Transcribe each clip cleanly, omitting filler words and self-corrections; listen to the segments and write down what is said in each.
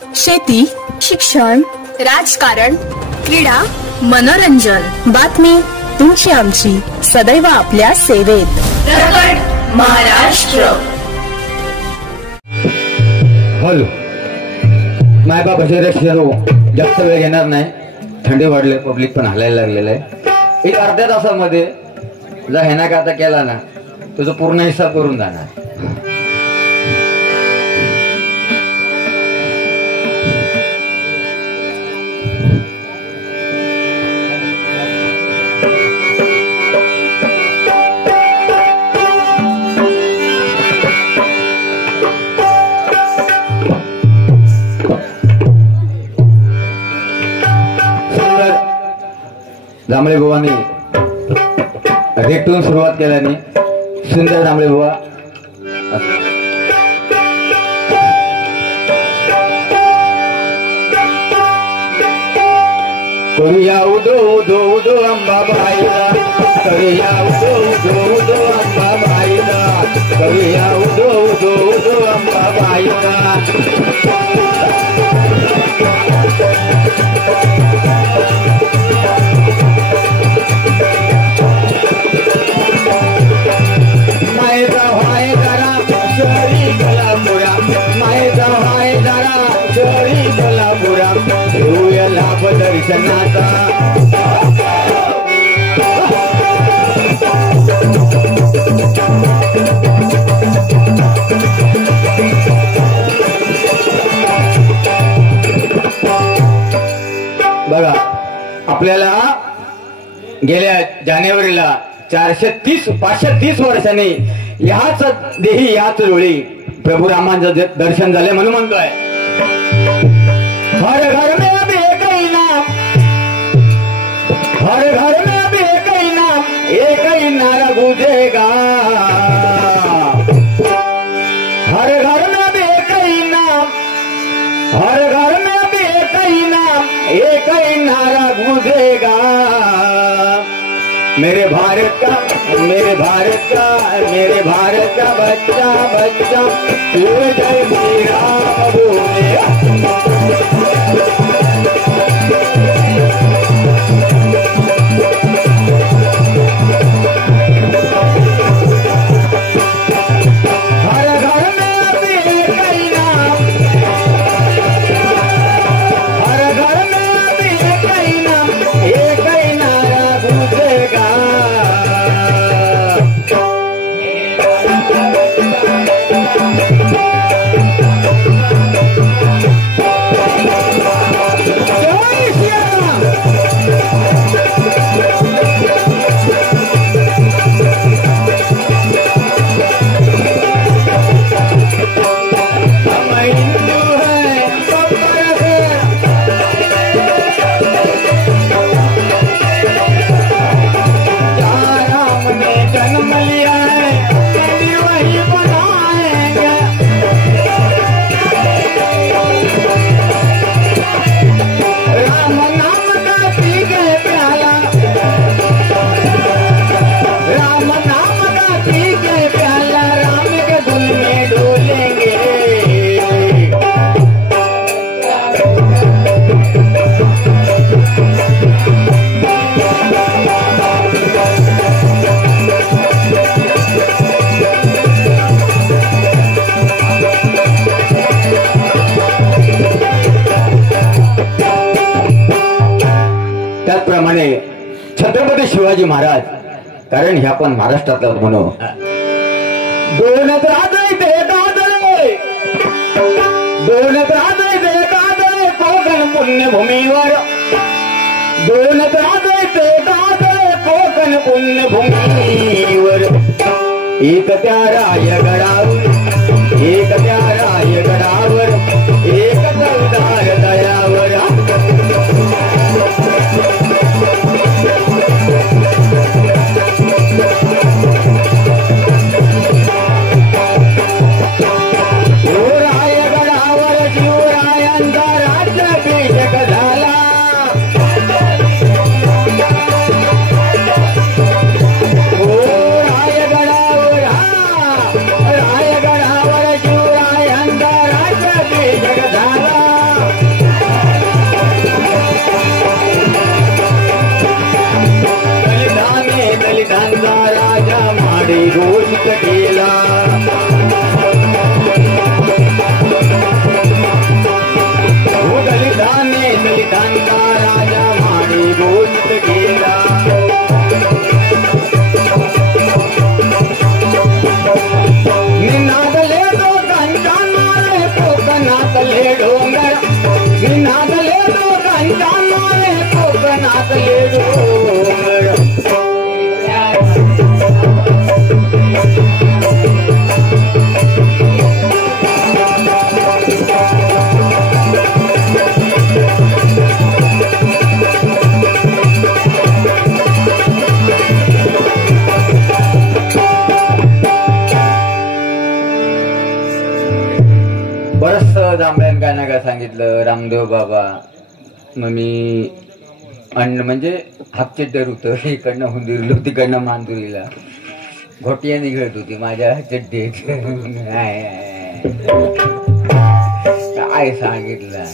शेती, शिक्षण, राजकारण, क्रीडा, मनोरंजन, बातमी तुमची आमची सदैव आपल्या सेवेत. प्रकट महाराष्ट्र. हॅलो, मायबाप असे शिरो जास्त वेळ घेणार नाही. थंडी वाढले, पब्लिक पण हलायला लागलेलं आहे. एक अर्ध्या तासामध्ये जर हे ना का आता केला ना तुझा पूर्ण हिसाब करून जाणार. जांभळे बुवानी रेटून सुरुवात केल्याने सुंदर जांभळे बुवा करूया उदो उदो उदो अंबाबाईला, करूया उदो उदो उदो अंबाबाईला, करूया उदो उदो उदो अंबाबाईला. मायेचा व्हाय जरा शहरी कोल्हापुरा, मायेचा व्हाय जरा शहरी कोल्हापुरा, घेऊया लाभ दर्शनाचा. बघा, आपल्याला गेल्या जानेवारीला 530 वर्षांनी याच देही याच रोळी प्रभू रामांचं दर्शन झाले म्हणून म्हणतोय. हर घर में अब एक ही नाम, हर घर में अब एक ही नाम, एक ही नारा गूंजेगा. हर घर में अब एक ही नाम, हर घर में अब एक ही नाम, एक ही नारा गूंजेगा. मेरे भारत का, मेरे भारत का, मेरे भारत का बच्चा बच्चा जय जय श्री राम बोलेगा. हर घर में अब एक ही नाम, हर घर में अब एक ही नाम, एक ही नारा गूंजेगा. त्याचप्रमाणे छत्रपती शिवाजी महाराज, कारण हे आपण महाराष्ट्रातला म्हणू. दोनच राजळे ते दादळे, दोनच राजळे ते दादळे कोकण पुण्यभूमीवर, दोनच राजळे ते दादळे कोकण पुण्यभूमीवर. एक त्या रायगडावर, एक त्या रायगडावर, एक चौदार दयावर. रायगडावर शिवरायांचा राज्याभिषेक झाला. रायगडावर, रायगडावर शिवरायांचा राज्याभिषेक झाला. सांगितलं रामदेव बाबा. मग मी अन्न म्हणजे हाफ चड्डर होतं, इकडनं हुंदिरलो तिकडनं मांजुरीला घोटिया निघत होती माझ्या चड्डीत. काय सांगितलं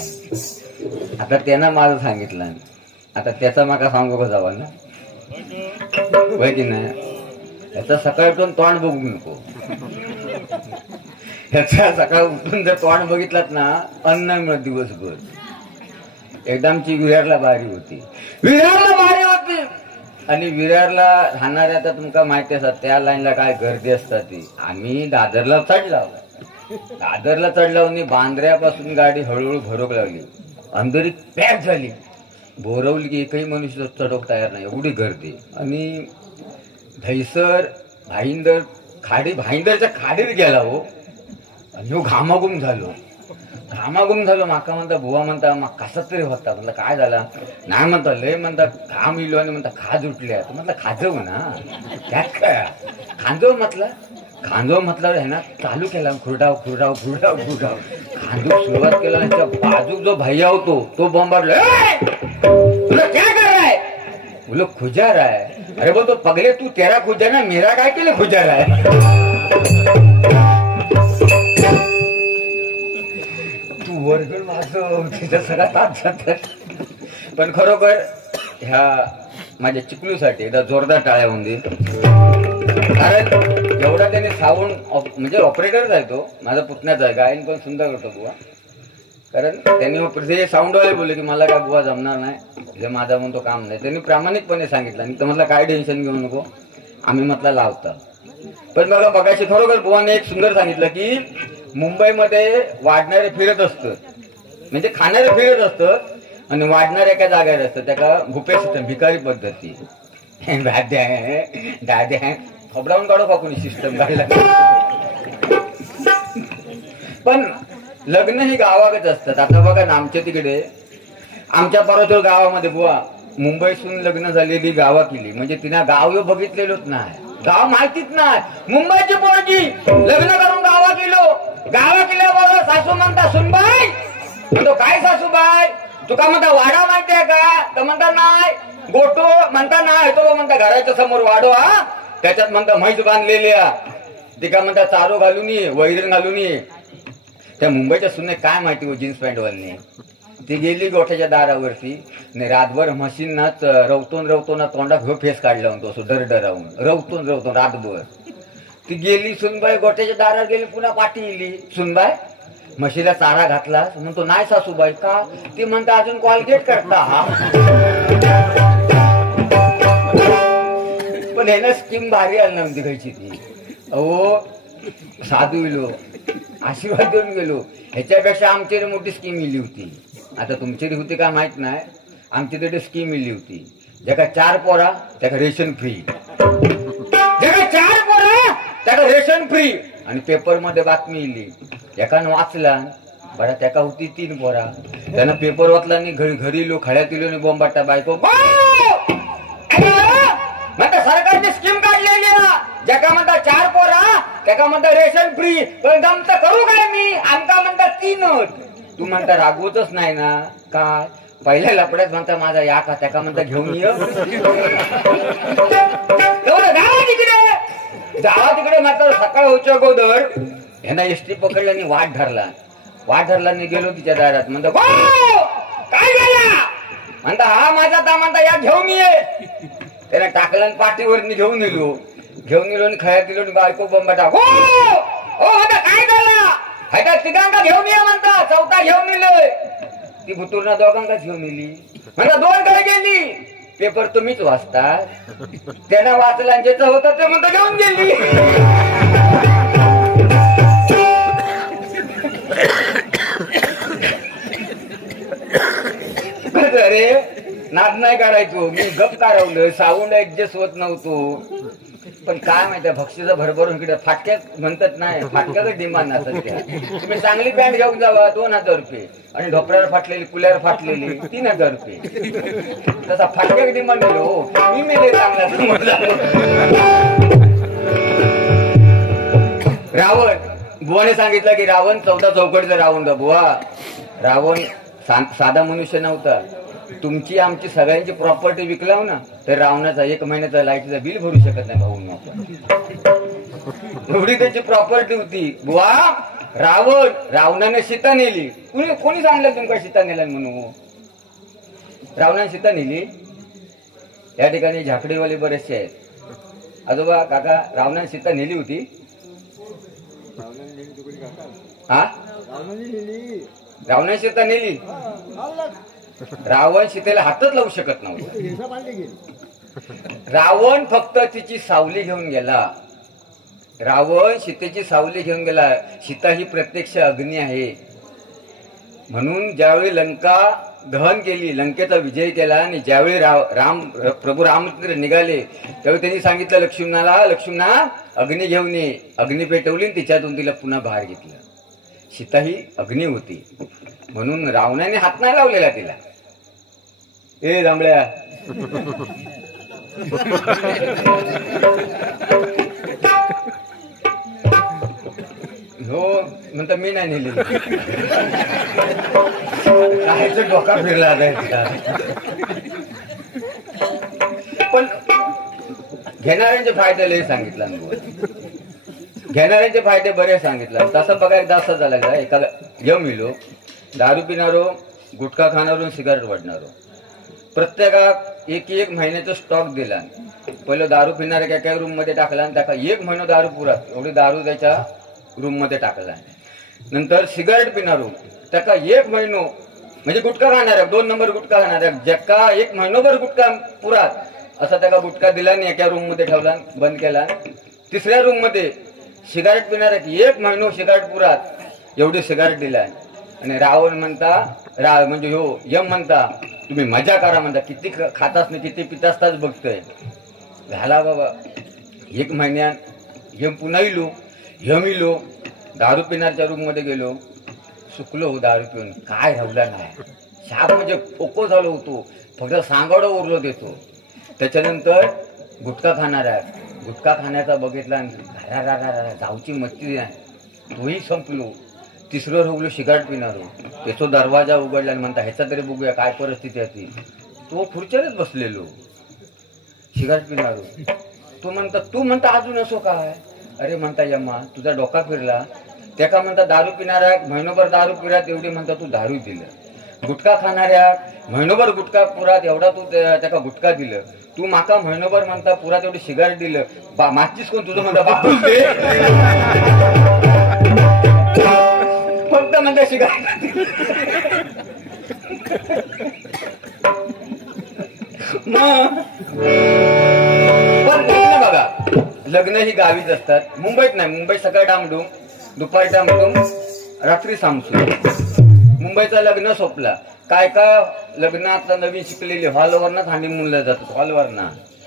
आता त्यानं माझं सांगितलं, आता त्याचा माका सांगू का जावा ना होय की नाही. याचा सकाळ उठून तोंड बघू नको, ह्याचा सकाळ उठून जर तोंड बघितलात ना अन्न मिळत दिवसभर. एकदा आमची विरारला बारी होती, आणि विरारला राहणाऱ्या तर तुमका माहिती असतात त्या लाईनला काय गर्दी असतात ती. आम्ही दादरला चढला आणि बांद्र्यापासून गाडी हळूहळू भरोक लागली, अंधेरी पॅक झाली, बोरवली की एकही मनुष्य चढवक तयार नाही, एवढी गर्दी. आणि धैसर भाईंदर भाईंदरच्या खाडीत गेला हो, आणि हो घामाघूम झालो. माका म्हणता बुवा म्हणता मग कसा तरी होता. म्हटलं काय झाला, नाही म्हणता लय म्हणता घाम इलो आणि म्हणता खाज उठल्या. तर म्हटलं खाजव ना, त्यात काय खांजव म्हटलं आहे ना. चालू केला खुरडाव खांदूक सुरुवात केला. बाजू जो भैया होतो तो बॉम्बारला, तुला क्या कर रहा है? बोलो खुजा रहा है. अरे बोल तो पगले तू तेरा खुजा ना, मेरा काय केलं खुजा रहा है. वर्गण माझं तिचा सगळा ताप जात. पण खरोखर ह्या माझ्या चिकलूसाठी एकदा जोरदार टाळ्या होऊन दे. कारण एवढा त्याने साऊंड म्हणजे ऑपरेटरच आहे तो, माझा पुतण्याचा आहे, गायन पण सुंदर करतो बुवा. कारण त्यांनी साऊंडवाले बोलले की मला काय बुवा जमणार नाही, हे माझा म्हणतो काम नाही. त्यांनी प्रामाणिकपणे सांगितलं. आणि तर म्हटलं काय टेन्शन घेऊ नको, आम्ही म्हटलं लावता. पण मला बघायची खरोखर बुवाने एक सुंदर सांगितलं की मुंबईमध्ये वाढणारे फिरत असतं, म्हणजे खाणारे फिरत असतं आणि वाढणारे एका जागेवर असतं, त्याला भुपे सिस्टम भिकारी पद्धती. दाद्या फबडावून काढू का कोणी सिस्टम काढला. पण लग्न ही गावाकच असतात. आता बघा ना आमच्या तिकडे आमच्या परतूर गावामध्ये बुवा मुंबईतून लग्न झालेली गावा केली, म्हणजे तिने गाव बघितलेलोच नाही, गाव माहितीच नाही. मुंबईची पोरगी लग्न करून गावा केल्यावर सासू म्हणता सुनबाई, म्हणतो काय सासूबाई तुका म्हणता वाडा माहितीये का? तर म्हणता नाही. गोटो म्हणता नाही. तो म्हणता घराच्या समोर वाडो, हा त्याच्यात म्हणता म्हैस बांधलेली, तिका म्हणता चारो घालून ये, वैरण घालून ये. त्या मुंबईच्या सुने काय माहिती हो जीन्स पॅन्ट वाली. ती गेली गोठ्याच्या दारावरती, रातभर म्हशींनाच रवतून तोंडात हो फेस काढला म्हणतो, असं डरावून रवतून रातभर. ती गेली सुनबाई गोठ्याच्या दारात गेली, पुन्हा पाठी गेली. सुनबाई म्हशीला चारा घातला, म्हणतो नाही सासूबाई का? ती म्हणता अजून कॉलगेट करता. पण ह्यानं स्कीम भारी आली नव्हती खायची ती. अहो साधू गेलो, आशीर्वाद देऊन गेलो. ह्याच्यापेक्षा आमची मोठी स्कीम इली होती. आता तुमची होती का माहित नाही, आमची तिथे स्कीम इली होती. ज्याका 4 पोरा त्याका रेशन फ्री, ज्याका 4 पोरा त्याका रेशन फ्री. आणि पेपर मध्ये बातमी इली, एकानं वाचला बरा त्याका होती 3 पोरा. त्यानं पेपर वाचला आणि घरी लो खड्यात इलो आणि बोंबाटा बायको म्हणता सरकारची स्कीम काढलेली, ज्याका म्हणता 4 पोरा त्याका म्हणता रेशन फ्री. पण जमत करू काय मी, आमका म्हणता 3च. तू म्हणता रागवतच नाही ना काय? पहिल्या लपड्यात म्हणता माझा या का, त्याका म्हणता घेऊन ये. जावा तिकडे मात्र सकाळ होच्या अगोदर ह्यांना एसटी पकडल्याने वाट धरला गेलो तिच्या दारात. म्हणतो काय झाला? म्हणता हा माझा ता म्हणता या घेऊन ये. त्याला टाकला पाठीवर घेऊन येलो आणि खळ्यात दिलो आणि बायको बंबाटा हो म्हणता काय झाला? ह्याच्या तिघांका घेऊन ये म्हणता, 4था घेऊन येलोय. ती भुतूरना दोघांकाच घेऊन येली. म्हणता 2 कडे गेली. पेपर तुम्हीच वाचता, त्यानं वाचला ज्याचं होतं ते म्हणतो घेऊन गेली. अरे नाद नाही काढायचो मी, गप काढवलं. साऊंड ऍडजस्ट होत नव्हतो. पण काय माहिती भक्षीचा भरभरून इकडे फाटक्यात म्हणतात नाही, फाटक्याच डिमांड असत. तुम्ही चांगली पॅन्ट घेऊन जावा 2000 रुपये, आणि ढोपऱ्यावर फाटलेली कुल्यावर फाटलेली 3000 रुपये. तसा फाटक्यात डिमांड हो. मी मेले चांगला. रावण बुवाने सांगितलं की रावण 14 चौकडीचा रावण बुवा. रावण साधा मनुष्य नव्हता. तुमची आमची सगळ्यांची प्रॉपर्टी विकलाव ना तर रावणाचा 1 महिन्याचा लाईटचा बिल भरू शकत नाही भाऊ. एवढी त्याची प्रॉपर्टी होती. बुवा रावणाने सीता नेली. कोणी सांगलं तुमका सीता नेला म्हणून? रावणाने सीता नेली. या ठिकाणी झाकडेवाले बरेचसे आहेत. आजोबा काका, रावणाने सीता नेली होती? हा, रावणाने सीता नेली. रावण सीतेला हातच लावू शकत नव्हता. रावण फक्त तिची सावली घेऊन गेला. रावण सीतेची सावली घेऊन गेला. सीता ही प्रत्यक्ष अग्नी आहे. म्हणून ज्यावेळी लंका दहन केली, लंकेचा विजय केला आणि ज्यावेळी प्रभू रामचंद्र निघाले त्यावेळी त्यांनी सांगितलं लक्ष्मणा अग्नी घेऊन ये. अग्नी पेटवली, तिच्यातून तिला पुन्हा बाहेर घेतलं. सीता ही अग्नी होती म्हणून रावणाने हात नाही लावलेला तिला. ए जांभळ्या, हो म्हणता मी नाही नेली. कायच डोका फिरला आता. पण घेणाऱ्यांचे फायदे लय सांगितला. घेणाऱ्यांचे फायदे बरे सांगितलं. तसं बघा एकदा असं झालं का, एका यम इलो दारू पिणारो, गुटखा खाणारो, सिगारेट वाढणारो, प्रत्येकाक 1 महिन्याचा स्टॉक दिला. पहिलं दारू पिणाऱ्या एका रूम मध्ये टाकला आणि त्याका 1 महिना दारू पुरात एवढी दारू त्याच्या रूम मध्ये टाकला. नंतर सिगारेट पिणारो त्याका 1 महिनो, म्हणजे गुटखा खाणाऱ्या 2 नंबर गुटखा खाणाऱ्या ज्याका 1 महिनोभर गुटखा पुरात असा त्याका गुटखा दिला आणि एका रूम मध्ये ठेवला, बंद केला. 3ऱ्या रूम मध्ये सिगारेट पिणाऱ्या 1 महिनो सिगारेट पुरात एवढी सिगारेट दिलाय. आणि रावण म्हणता, म्हणजे हो यम म्हणता तुम्ही मजा करा म्हणता. किती खातास नाही किती पितासताच बघतोय. झाला बाबा 1 महिन्यात यम पुन्हा इलो दारू पिणारच्या रूम मध्ये गेलो. सुकलो हो दारू पिऊन, काय राहिला नाही. शाप म्हणजे फोको झालो होतो. फक्त सांगाडं उरलो देतो. त्याच्यानंतर गुटखा खाणारा, गुटखा खाण्याचा बघितला, जाऊची मच्छी नाही, तोही संपलो. 3रं रोगलो सिगारेट पिणारो. त्याचा दरवाजा उघडला आणि म्हणता ह्याचा तरी बघूया काय परिस्थिती होती. तो खुर्चीवरच बसलेलो सिगारेट पिणारो. तू म्हणता अजून असो काय? अरे म्हणता यम्मा तुझा डोका फिरला. त्याका म्हणता दारू पिणाऱ्या महिनोभर दारू पिरात एवढी म्हणता तू दारू दिलं. गुटखा खाणाऱ्या महिनोभर गुटखा पुरात एवढा तू त्याका गुटखा दिलं. तू माका महिनोभर म्हणता पुरात एवढी सिगारेट दिलं. मागचीच कोण तुझं म्हणता बापूस दे. फक्त म्हणता सिगारेट. पण बघा लग्न ही गावीच असतात. मुंबईत नाही. मुंबईत सकाळी डामडूम, दुपारी डामडूम, रात्री सामसू. मुंबईचा लग्न सोपला. काय लग्नात नवीन शिकलेली हॉलवरनं हनीमूनला जातात. हॉलवरना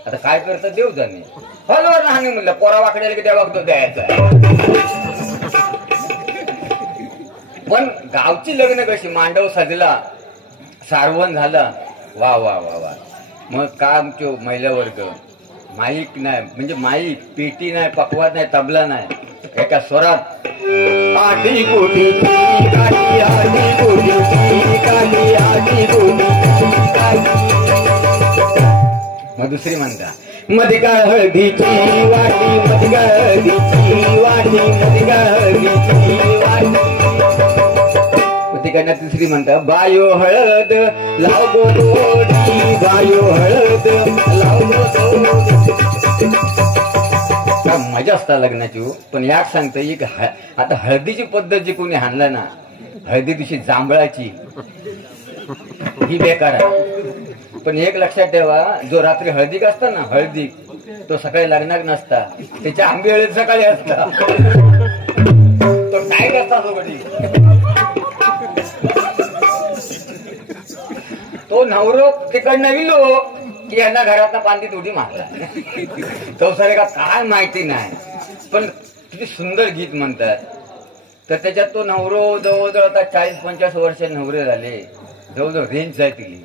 आता काय करतात देव जाणे. हॉलवरनं हनीमूनला पोरा वाकड्याला की देवा द्यायचा. पण गावची लग्न कशी मांडव सजला, सारवण झाला, वा वा वा वा. मग का आमचे महिला वर्ग माईक नाही, म्हणजे माईक पेटी नाही, पकवाद नाही, तबला नाही, एका स्वरात आधी कोटी मग दुसरी म्हणता मधिका हळदीची वाटी, मधिका हळदीची वाटी, मधिका हळदीची वाटी. तिकडनं तिसरी म्हणता बायो हळद लाव गो गोडी, बायो हळद लाव गो गोडी. मजा असता लग्नाची. पण याक सांगता एक आता हळदीची पद्धत जी कोणी हाणला ना, हळदी दिवशी जांभळाची ही बेकार आहे. पण एक लक्षात ठेवा, जो रात्री हळदीक असता ना, हळदी तो सकाळी लग्नाक नसता, त्याच्या आंबे हळद सकाळी असता. तो काय करता सोबती तो नवरो तिकडनं विलो की यांना घरात पांदीत उडी मारला. तो सरे का काय माहिती नाही. पण किती सुंदर गीत म्हणतात. तर त्याच्यात तो नवरो जवळजवळ आता 40-50 वर्ष नवरे झाले. जवळजवळ रेंज आहे तिली.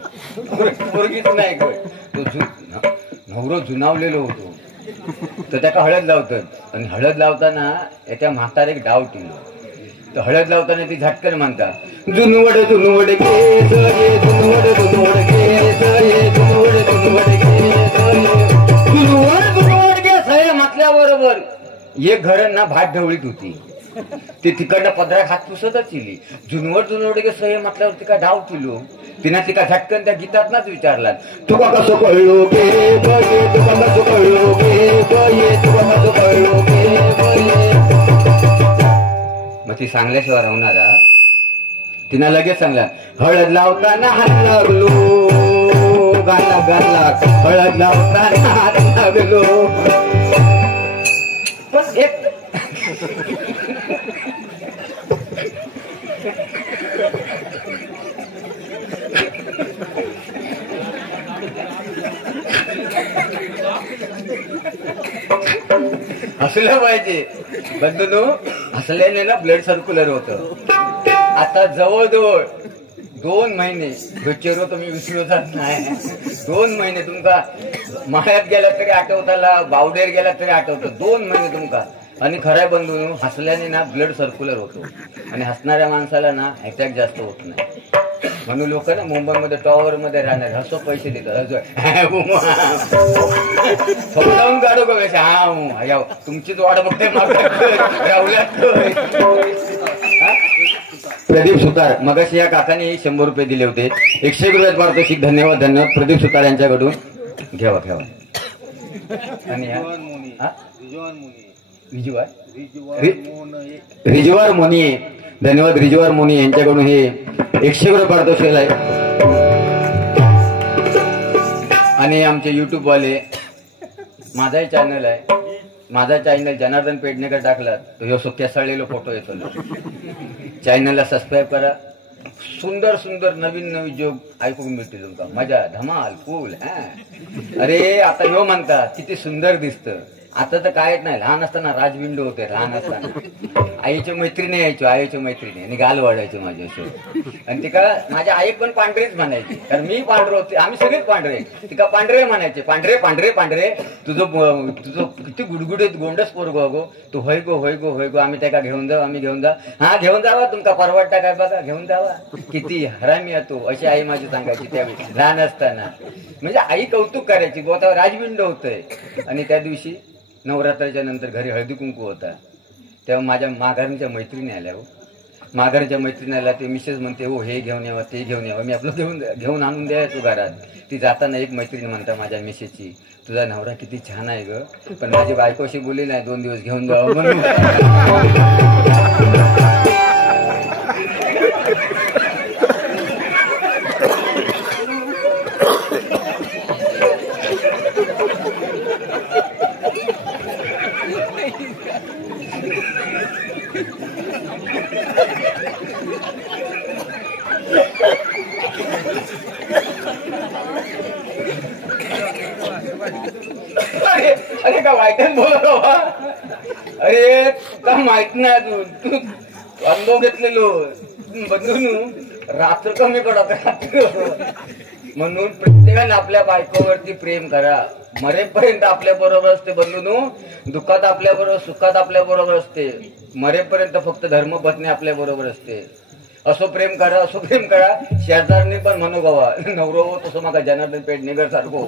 पोरगीच नाही. तो नवरो जुनावलेलो होतो. तर त्याला हळद लावतात. आणि हळद लावताना एका म्हातार एक डाव टिलो. तर हळद लावताना ती झटकन म्हणता जुनवड जुनवड केस ये जुनवड जुनवड केस ये जुनवड जुनवड केस ये जुनवड जुनवड केस हे म्हटल्याबरोबर एक घरांना भात ढवळीत होती ती तिकडनं पदरा हात पुसतच इली जुनवड जुनवड केस हे म्हटल्यावर तिका डाव तुलो तिनं तिका झटकन त्या गीतातनाच विचारला तुका कसं कळलो के बये तुका कसं कळलो के बये तुका कसं कळलो के बये मग ती सांगल्याशिवाय राहणारा तिनं लगेच सांगला हळद लावताना हात लागलो गाला गाला हळद लावताना हात लागलो पण एक हसलं पाहिजे बंधूनो हसल्याने ना ब्लड सर्क्युलर होत आता जवळजवळ 2 महिने चेहरा तुम्ही विसरतच नाही 2 महिने तुमका माळ्यात गेला तरी आठवताला बावडेर गेला तरी आठवतं 2 महिने तुमका आणि खऱ्या बंधूनो हसल्याने ना ब्लड सर्क्युलर होतो आणि हसणाऱ्या माणसाला ना अटॅक जास्त होत नाही म्हणून लोक ना मुंबईमध्ये टॉवर मध्ये राहणार हसो पैसे देतात समजावून काढू का कशा हा तुमचीच वाट बघते प्रदीप सुतार मगाशी या काकाने 100 रुपये दिले होते 100 रुपयात पारितोषिक धन्यवाद धन्यवाद प्रदीप सुतार यांच्याकडून घ्यावा घ्यावा आणि रिजवार मोनी धन्यवाद रिजवार मोनी यांच्याकडून हे 100 रुपये पारितोषिक आहे आणि आमचे युट्यूब वाले माझाही चॅनल आहे माझा चॅनल जनार्दन पेडणेकर टाकला तो ह्यो केसाळलेलो फोटो येतो चॅनलला सबस्क्राईब करा सुंदर सुंदर नवीन नवीन जोग ऐकून मिळतील तुमका मजा धमाल फुल अरे आता ह्यो म्हणता किती सुंदर दिसतं आता तर कायच नाही लहान असताना राजविंडो होते लहान असताना आईच्या मैत्रिणी यायचो आईच्या मैत्रिणी आणि गाल वाढायचे माझ्यासोबत आणि तिका माझ्या आई पण पांढरेच म्हणायची कारण मी पांढरे होते आम्ही सगळेच पांढरे तिका पांढरे म्हणायचे पांढरे पांढरे पांढरे तुझं किती गुडगुडीत गोंडस पोरगो अगो तू होय गो होय गो होय गो आम्ही त्याला घेऊन जाऊ आम्ही घेऊन जाऊ हा घेऊन जावा तुमका परवडता काय बघा घेऊन जावा किती हरामी येतो अशी आई माझी सांगायची त्यावेळी लहान असताना म्हणजे आई कौतुक करायची गोतावर राजविंडो होतंय आणि त्या दिवशी नवरात्राच्या नंतर घरी हळदी कुंकू होता तेव्हा माझ्या माघारीच्या मैत्रिणी आल्या हो माघारीच्या मैत्रिणी आल्या ते मिसेस म्हणते हो हे घेऊन यावं ते घेऊन यावं मी आपलं घेऊन आणून द्यायचो घरात ती जाताना एक मैत्रीण म्हणता माझ्या मिसेसची तुझा नवरा किती छान आहे ग पण माझी बायको अशी बोलली नाही 2 दिवस घेऊन जावं म्हणून अरे का वाईटच बोलत बाबा अरे का माहित नाही तू अनुभव घेतलेलो बंधून रात्र कमी पडत म्हणून प्रत्येकाने आपल्या बायकोवरती प्रेम करा मरेपर्यंत आपल्या बरोबर असते बंधून दुःखात आपल्या बरोबर सुखात आपल्या बरोबर असते मरेपर्यंत फक्त धर्मपत्नी आपल्या बरोबर असते असो प्रेम करा शेजारनी पण म्हणू बाबा नवरो हो तसं मागा जनार्दन पेडणेकर सारखं हो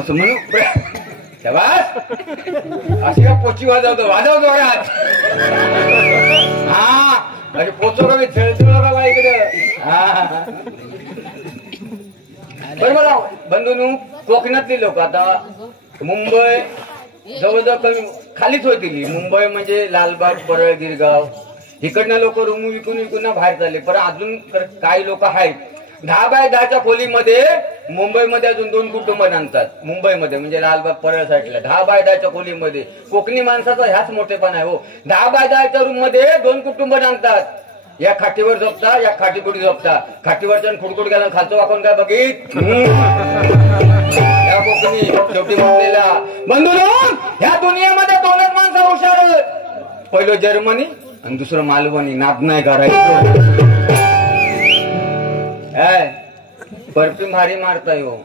असं म्हणू अशी का पोची वाजवतो वाजरात हा म्हणजे पोचो का मी खेळतो बाबा इकडे हा बरं बघा बंधून कोकणातली लोक आता मुंबई जवळजवळ कमी खालीच होती मुंबई म्हणजे लालबाग परळ गिरगाव इकडनं लोक रूम विकून ना बाहेर चालले पण अजून काही लोक आहेत 10 बाय 10च्या खोलीमध्ये मुंबईमध्ये अजून 2 कुटुंब आणतात मुंबईमध्ये म्हणजे लालबाग परळ साईडला 10 बाय 10च्या खोलीमध्ये कोकणी माणसाचा ह्याच मोठेपण आहे हो 10 बाय 10च्या रूम मध्ये 2 कुटुंब आणतात या खाटीवर झोपता या खाटीपुढी झोपता खाटीवरच्या खुडकुड गेला खालचं वाकून काय बघित या कोकणी शेवटी म्हटलेला बंधून ह्या दुनियेमध्ये 2च माणसं हुशार पहिलं जर्मनी आणि दुसरं मालवणी नाद नाही करायचं परफ्यूम भारी मारताय हो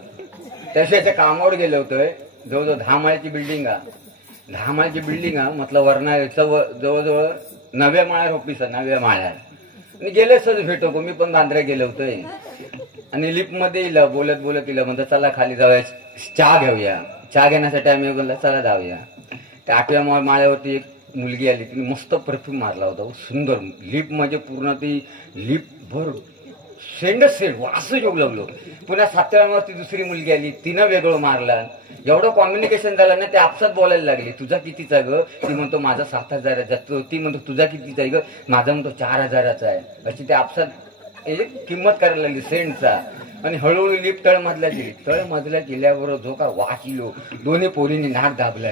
त्याच्या कामावर गेलो होतोय जवळजवळ 10 माळ्याची बिल्डिंग 10 माळ्याची बिल्डिंग म्हटलं वरना जवळजवळ नव्या माळ्यार ऑफिस नव्या माळ्यार आणि गेले सहज भेटो मी पण बांद्रा गेलो होतोय आणि लिफ्ट मध्ये इला बोलत बोलत इला म्हणतो चला खाली जाऊया चहा घेऊया. चहा घेण्यासाठी आम्ही बोलला चला जाऊया. त्या 8व्या माळ्यावरती एक मुलगी आली तिने मस्त परफ्यूम मारला होता सुंदर. लिफ्ट म्हणजे पूर्ण ती लिफ्ट भर सेंडच सेंड वास येऊ लागलो. पुन्हा 7व्या माळ्यावरती दुसरी मुलगी आली तिनं वेगळं मारला. एवढं कॉम्युनिकेशन झालं ना ते आपसात बोलायला लागली. तुझा कितीचा ग? ती म्हणतो माझा 7,000चा. ती म्हणतो तुझा कितीचा आहे ग? माझा म्हणतो 4,000चा आहे. अशी ते आपसात किंमत करायला लागली सेंटचा. आणि हळूहळू लिफ्ट तळमजला गेली. तळमजला गेल्याबरोबर जो का वास इलो दोन्ही पोरींनी नाक दाबला.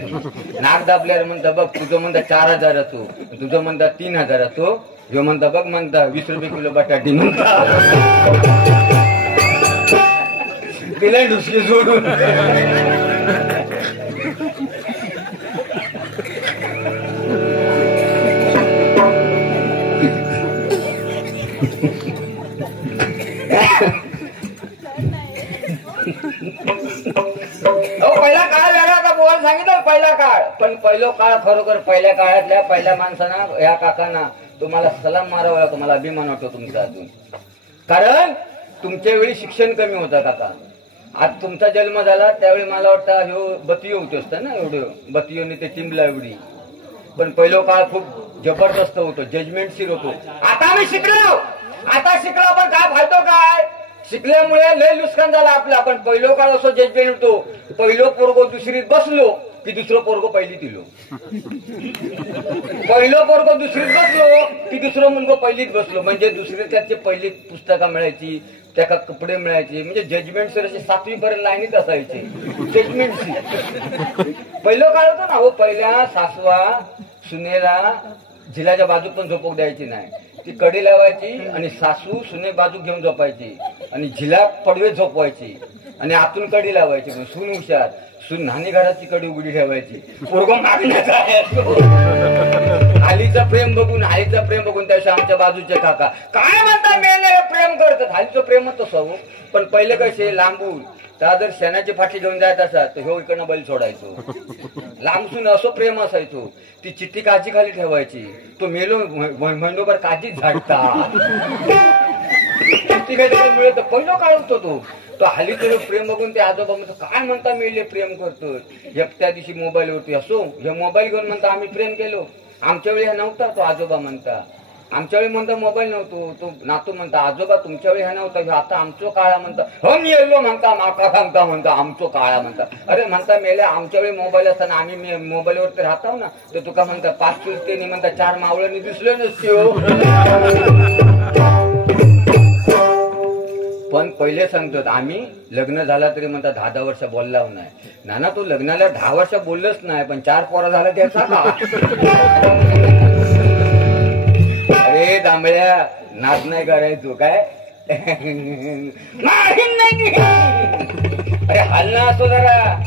नाक दाबल्यावर म्हणता बघ तुझं म्हणता 4,000चं तुझं म्हणता 3,000चं ह्यो म्हणता बघ म्हणता 20 रुपये किलो बटाटी म्हणता. तिला डुसके सोडून पहिला काळ वेगळा आता बोल सांगितलं पहिला काळ. पण पहिलो काळ खरोखर पहिल्या काळातल्या पहिल्या माणसांना या काकांना तुम्हाला सलाम मारावा लागतो. मला अभिमान वाटतो तुमचा अजून. कारण तुमच्या वेळी शिक्षण कमी होतं काका. आज तुमचा जन्म झाला त्यावेळी मला वाटतं ह्यो बतियो होते असतं ना एवढं बतियोने ते टिंबला एवढी. पण पहिलो काळ खूप जबरदस्त होतो जजमेंटशीर होतो. आता मी शिकलो पण काय फायदो काय? शिकल्यामुळे लय नुकसान झालं आपलं. आपण पहिलो काळ असो जजमेंट होतो. पहिलो पोरगो दुसरीत बसलो की दुसरं पोरगो पहिलीत दिलो. पहिलो पोरगो दुसरीत बसलो की दुसरं मुलगो पहिलीत बसलो. म्हणजे दुसरी त्याची पहिलीत पुस्तकं मिळायची त्याका कपडे मिळायचे. म्हणजे जजमेंट सर असे 7वी पर्यंत लाईनीत असायचे जजमेंट सी. पहिलो काळ होतो ना हो. पहिल्या सासवा सुनेला झिलाच्या बाजू पण झोपक द्यायची नाही. ती कडी लावायची आणि सासू सुने बाजू घेऊन झोपायची आणि झिला पडवे झोपवायची आणि आतून कडी लावायची. सून हुशार सून नानी घराची कडी उघडी ठेवायची. पोरगो मागण्याचा आलीचं प्रेम बघून त्याविषयी आमच्या बाजूचे काका काय म्हणतात मेले प्रेम करतात. हालीचं प्रेमच तसं. पण पहिले कसे लांबून त्या जर शेणाची फाटी घेऊन जायत असतात तर ह्यो इकडनं बैल सोडायचो. लांबसून असं प्रेम असायचो. ती चिठ्ठी काजी खाली ठेवायची. तो मेलो महिनोभर काजीच झाडता चिठ्ठी काही मिळत. पहिलं काळ होतो तो हल्ली तुझं प्रेम बघून ते आजोबा म्हणतो काय म्हणता मेले प्रेम करतो. त्या दिवशी मोबाईलवरती असो हे मोबाईल घेऊन म्हणता आम्ही प्रेम केलो. आमच्या वेळी हा नव्हता. तो आजोबा म्हणता आमच्या वेळी म्हणता मोबाईल नव्हतो. तो नातू म्हणता आजोबा तुमच्या वेळी हा नव्हता. आता आमचो काळा म्हणता हम येलो म्हणता माका सांगता म्हणता आमचो काळा म्हणता. अरे म्हणता मेल्या आमच्या वेळी मोबाईल असताना आम्ही मोबाईलवरती राहतो ना तर तुका म्हणता 5 चुलतेनी म्हणता 4 मावळ्यांनी दिसले नसते हो. पण पहिले सांगतो आम्ही लग्न झाला तरी म्हणता 10 वर्ष बोलला नाही. नाना तू लग्नाला 10 वर्ष बोललंच नाही पण 4 पोरा झाला त्याचा का? अरे दांबळ्या नाच नाही करायचो काय? अरे हल्ला असतो जरा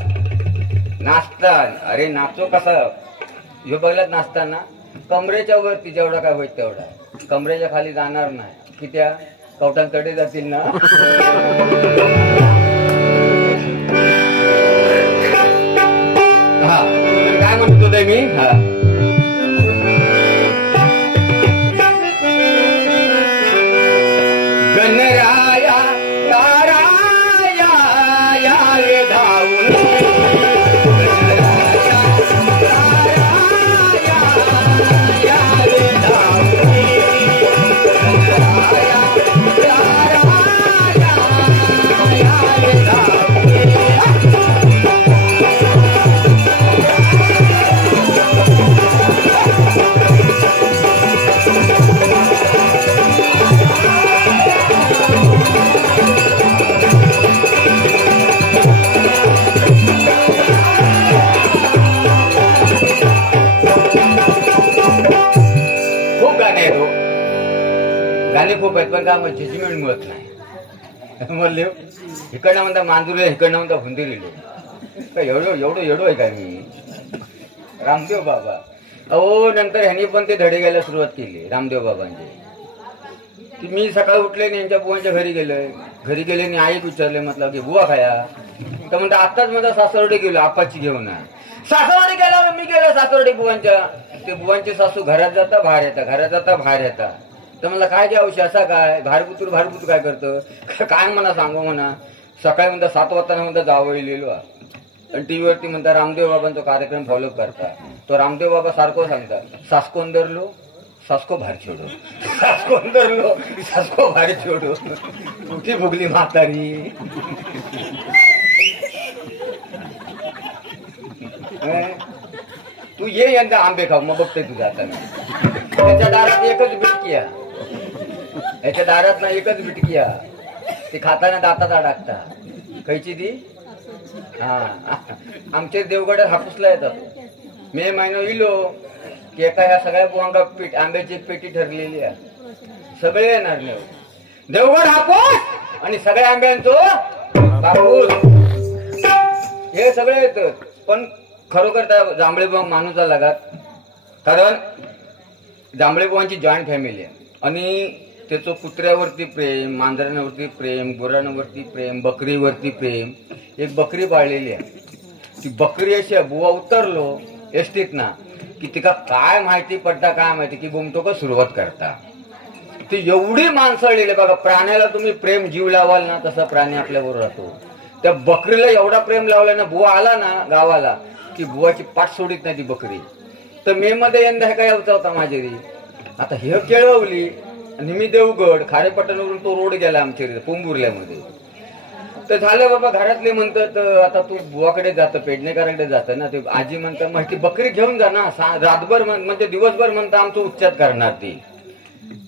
नाचता. अरे नाचो कसा ह्यो बघलात नाचताना कमरेच्या वरती जेवढा काय होईल तेवढा. कमरेच्या खाली जाणार नाही की त्या कवटांकडे जातील ना. हा काय म्हणतो ते मी. हा गणराया ताराया या धावून गाणे खूप आहेत पण का जजमेंट मिळत नाही. म्हणले इकडनं म्हणता मांजूरले इकडनं म्हणता हुंदिरीले. एवढं आहे का मी रामदेव बाबा. अहो नंतर ह्यांनी पण ते धडे घ्यायला सुरुवात केली रामदेव बाबांचे. मी सकाळी उठले आणि यांच्या बुवांच्या घरी गेले आणि आईक विचारले म्हटलं की बुवा खाया तर म्हणता आत्ताच माझा सासरवडी गेलो आपाची घेऊन. सासरवडी गेला मी गेलो सासरवडी बुवांच्या. ते बुवांची सासू घरात जाता बाहेर येता, घरात जाता बाहेर येता. तर मला काय द्यावशी असा काय भारपुतूर काय करतं काय म्हणा सांगू म्हणा. सकाळी म्हणता 7 वाजता म्हणता जावं लिहिलो आणि टीव्हीवरती म्हणता रामदेव बाबांचा कार्यक्रम फॉलो करता. तो रामदेव बाबा सारखं सांगता सासकोन धरलो सासको बाहेर छोडो, सासकोन धरलो सासको बाहेर छोडो. कुठे भुगली म्हातारी. तू ये यंदा आंबे खाऊ मग बघते तुझा आता. त्याच्या दारात एकच बिटकी आहे, याच्या दारात ना एकच बिटकी आहे. ती खाताना दातात अडकता. खायची ती हा आमचे देवगडात हापूसला येतात. मे महिना इलो की एका ह्या सगळ्या बुवांका पीठ आंब्याची पेटी ठरलेली आहे. सगळे येणार नाही देवगड हापूस आणि सगळ्या आंब्यांचो हापूस हे सगळे येतात. पण खरोखर त्या जांभळेबुवा माणूस लागत. कारण जांभळेबुवांची जॉईंट फॅमिली आहे आणि त्याचं कुत्र्यावरती प्रेम, मांजरांवरती प्रेम, गुरांवरती प्रेम, बकरीवरती प्रेम. एक बकरी पाळलेली आहे. ती बकरी अशी बुवा उतरलो एसटीत ना की तिका काय माहिती पडता काय माहिती की बुमटोक सुरुवात करता. ती एवढी माणसळलेली बघा. प्राण्याला तुम्ही प्रेम जीव लावाल ना तसा प्राणी आपल्याबरोबर राहतो. त्या बकरीला एवढा प्रेम लावला ना बुवा आला ना गावाला की बुवाची पाठ सोडित नाही ती बकरी. तर मे मध्ये यंदा हे काय होता माझेरी. आता हे केळवली आणि मी देवगड खारेपट्टणवरून तो रोड गेला आमच्या पोंबुर्ल्यामध्ये. तर झालं बाबा घरातले म्हणतात आता तू बुवाकडे जातं पेडणेकरांकडे जातं ना. ते आजी म्हणतात मग ती बकरी घेऊन जा ना. रातभर म्हणजे दिवसभर म्हणता आमचं उच्चार करणार ती.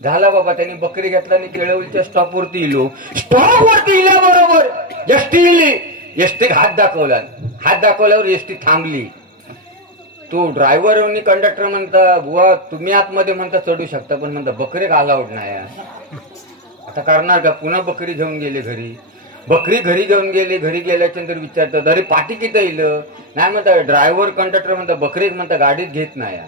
झाला बाबा त्यांनी बकरी घेतला आणि केळवलीच्या स्टॉपवरती इलो. स्टॉपवरती इल्याबरोबर एसटी इली. एसटी हात दाखवला. हात दाखवल्यावर एसटी थांबली. तो ड्रायव्हर आणि कंडक्टर म्हणता बुवा तुम्ही आतमध्ये म्हणता चढू शकता पण म्हणता बकरी अलाउड नाही. आता करणार का. पुन्हा बकरी घेऊन गेले घरी. बकरी घरी घेऊन गेली. घरी गेल्याच्या नंतर विचारतात अरे पाठी किती येईल. नाही म्हणता ड्रायव्हर कंडक्टर म्हणता बकरी म्हणता गाडीत घेत नाही.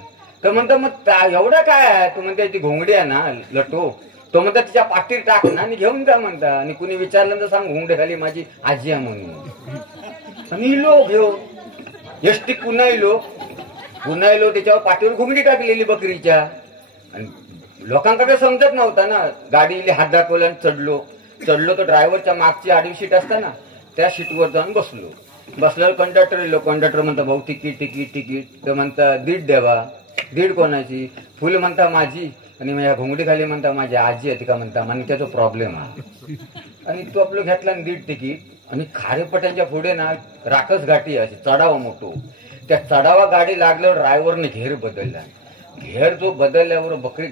तर म्हणता मग एवढं काय आहे. तू म्हणता ती घोंगडी आहे ना लटो. तो म्हणता तिच्या पाठीत टाक ना आणि घेऊन जा म्हणता. आणि कुणी विचारलं तर सांग घोंगडे खाली माझी आजी आहे म्हणून. आणि इलो घेऊन एसटी पुन्हा इलो त्याच्यावर पाठीवर घुंगडी टाकलेली बकरीच्या. आणि लोकांकडे समजत नव्हता ना. गाडीला हात दाखवला आणि चढलो तर ड्रायव्हरच्या मागची आडवी सीट असता ना त्या सीटवर जाऊन बसल्यावर कंडक्टर इलो. कंडक्टर म्हणता भाऊ तिकीट. तर म्हणता 1.5 द्यावा. 1.5 कोणाची. फुल म्हणता माझी आणि माझ्या घोंगडी खाली म्हणता माझी आजी आहे. तिका म्हणता मणक्याचा प्रॉब्लेम हा. आणि तो आपलं घेतला 1.5 तिकीट. आणि खारेपट्यांच्या पुढे ना राकस घाटी अशी चढावा मोठो. त्या चढावा गाडी लागल्यावर ड्रायव्हरने घेर बदलला. घेर जो बदलल्यावर बकरी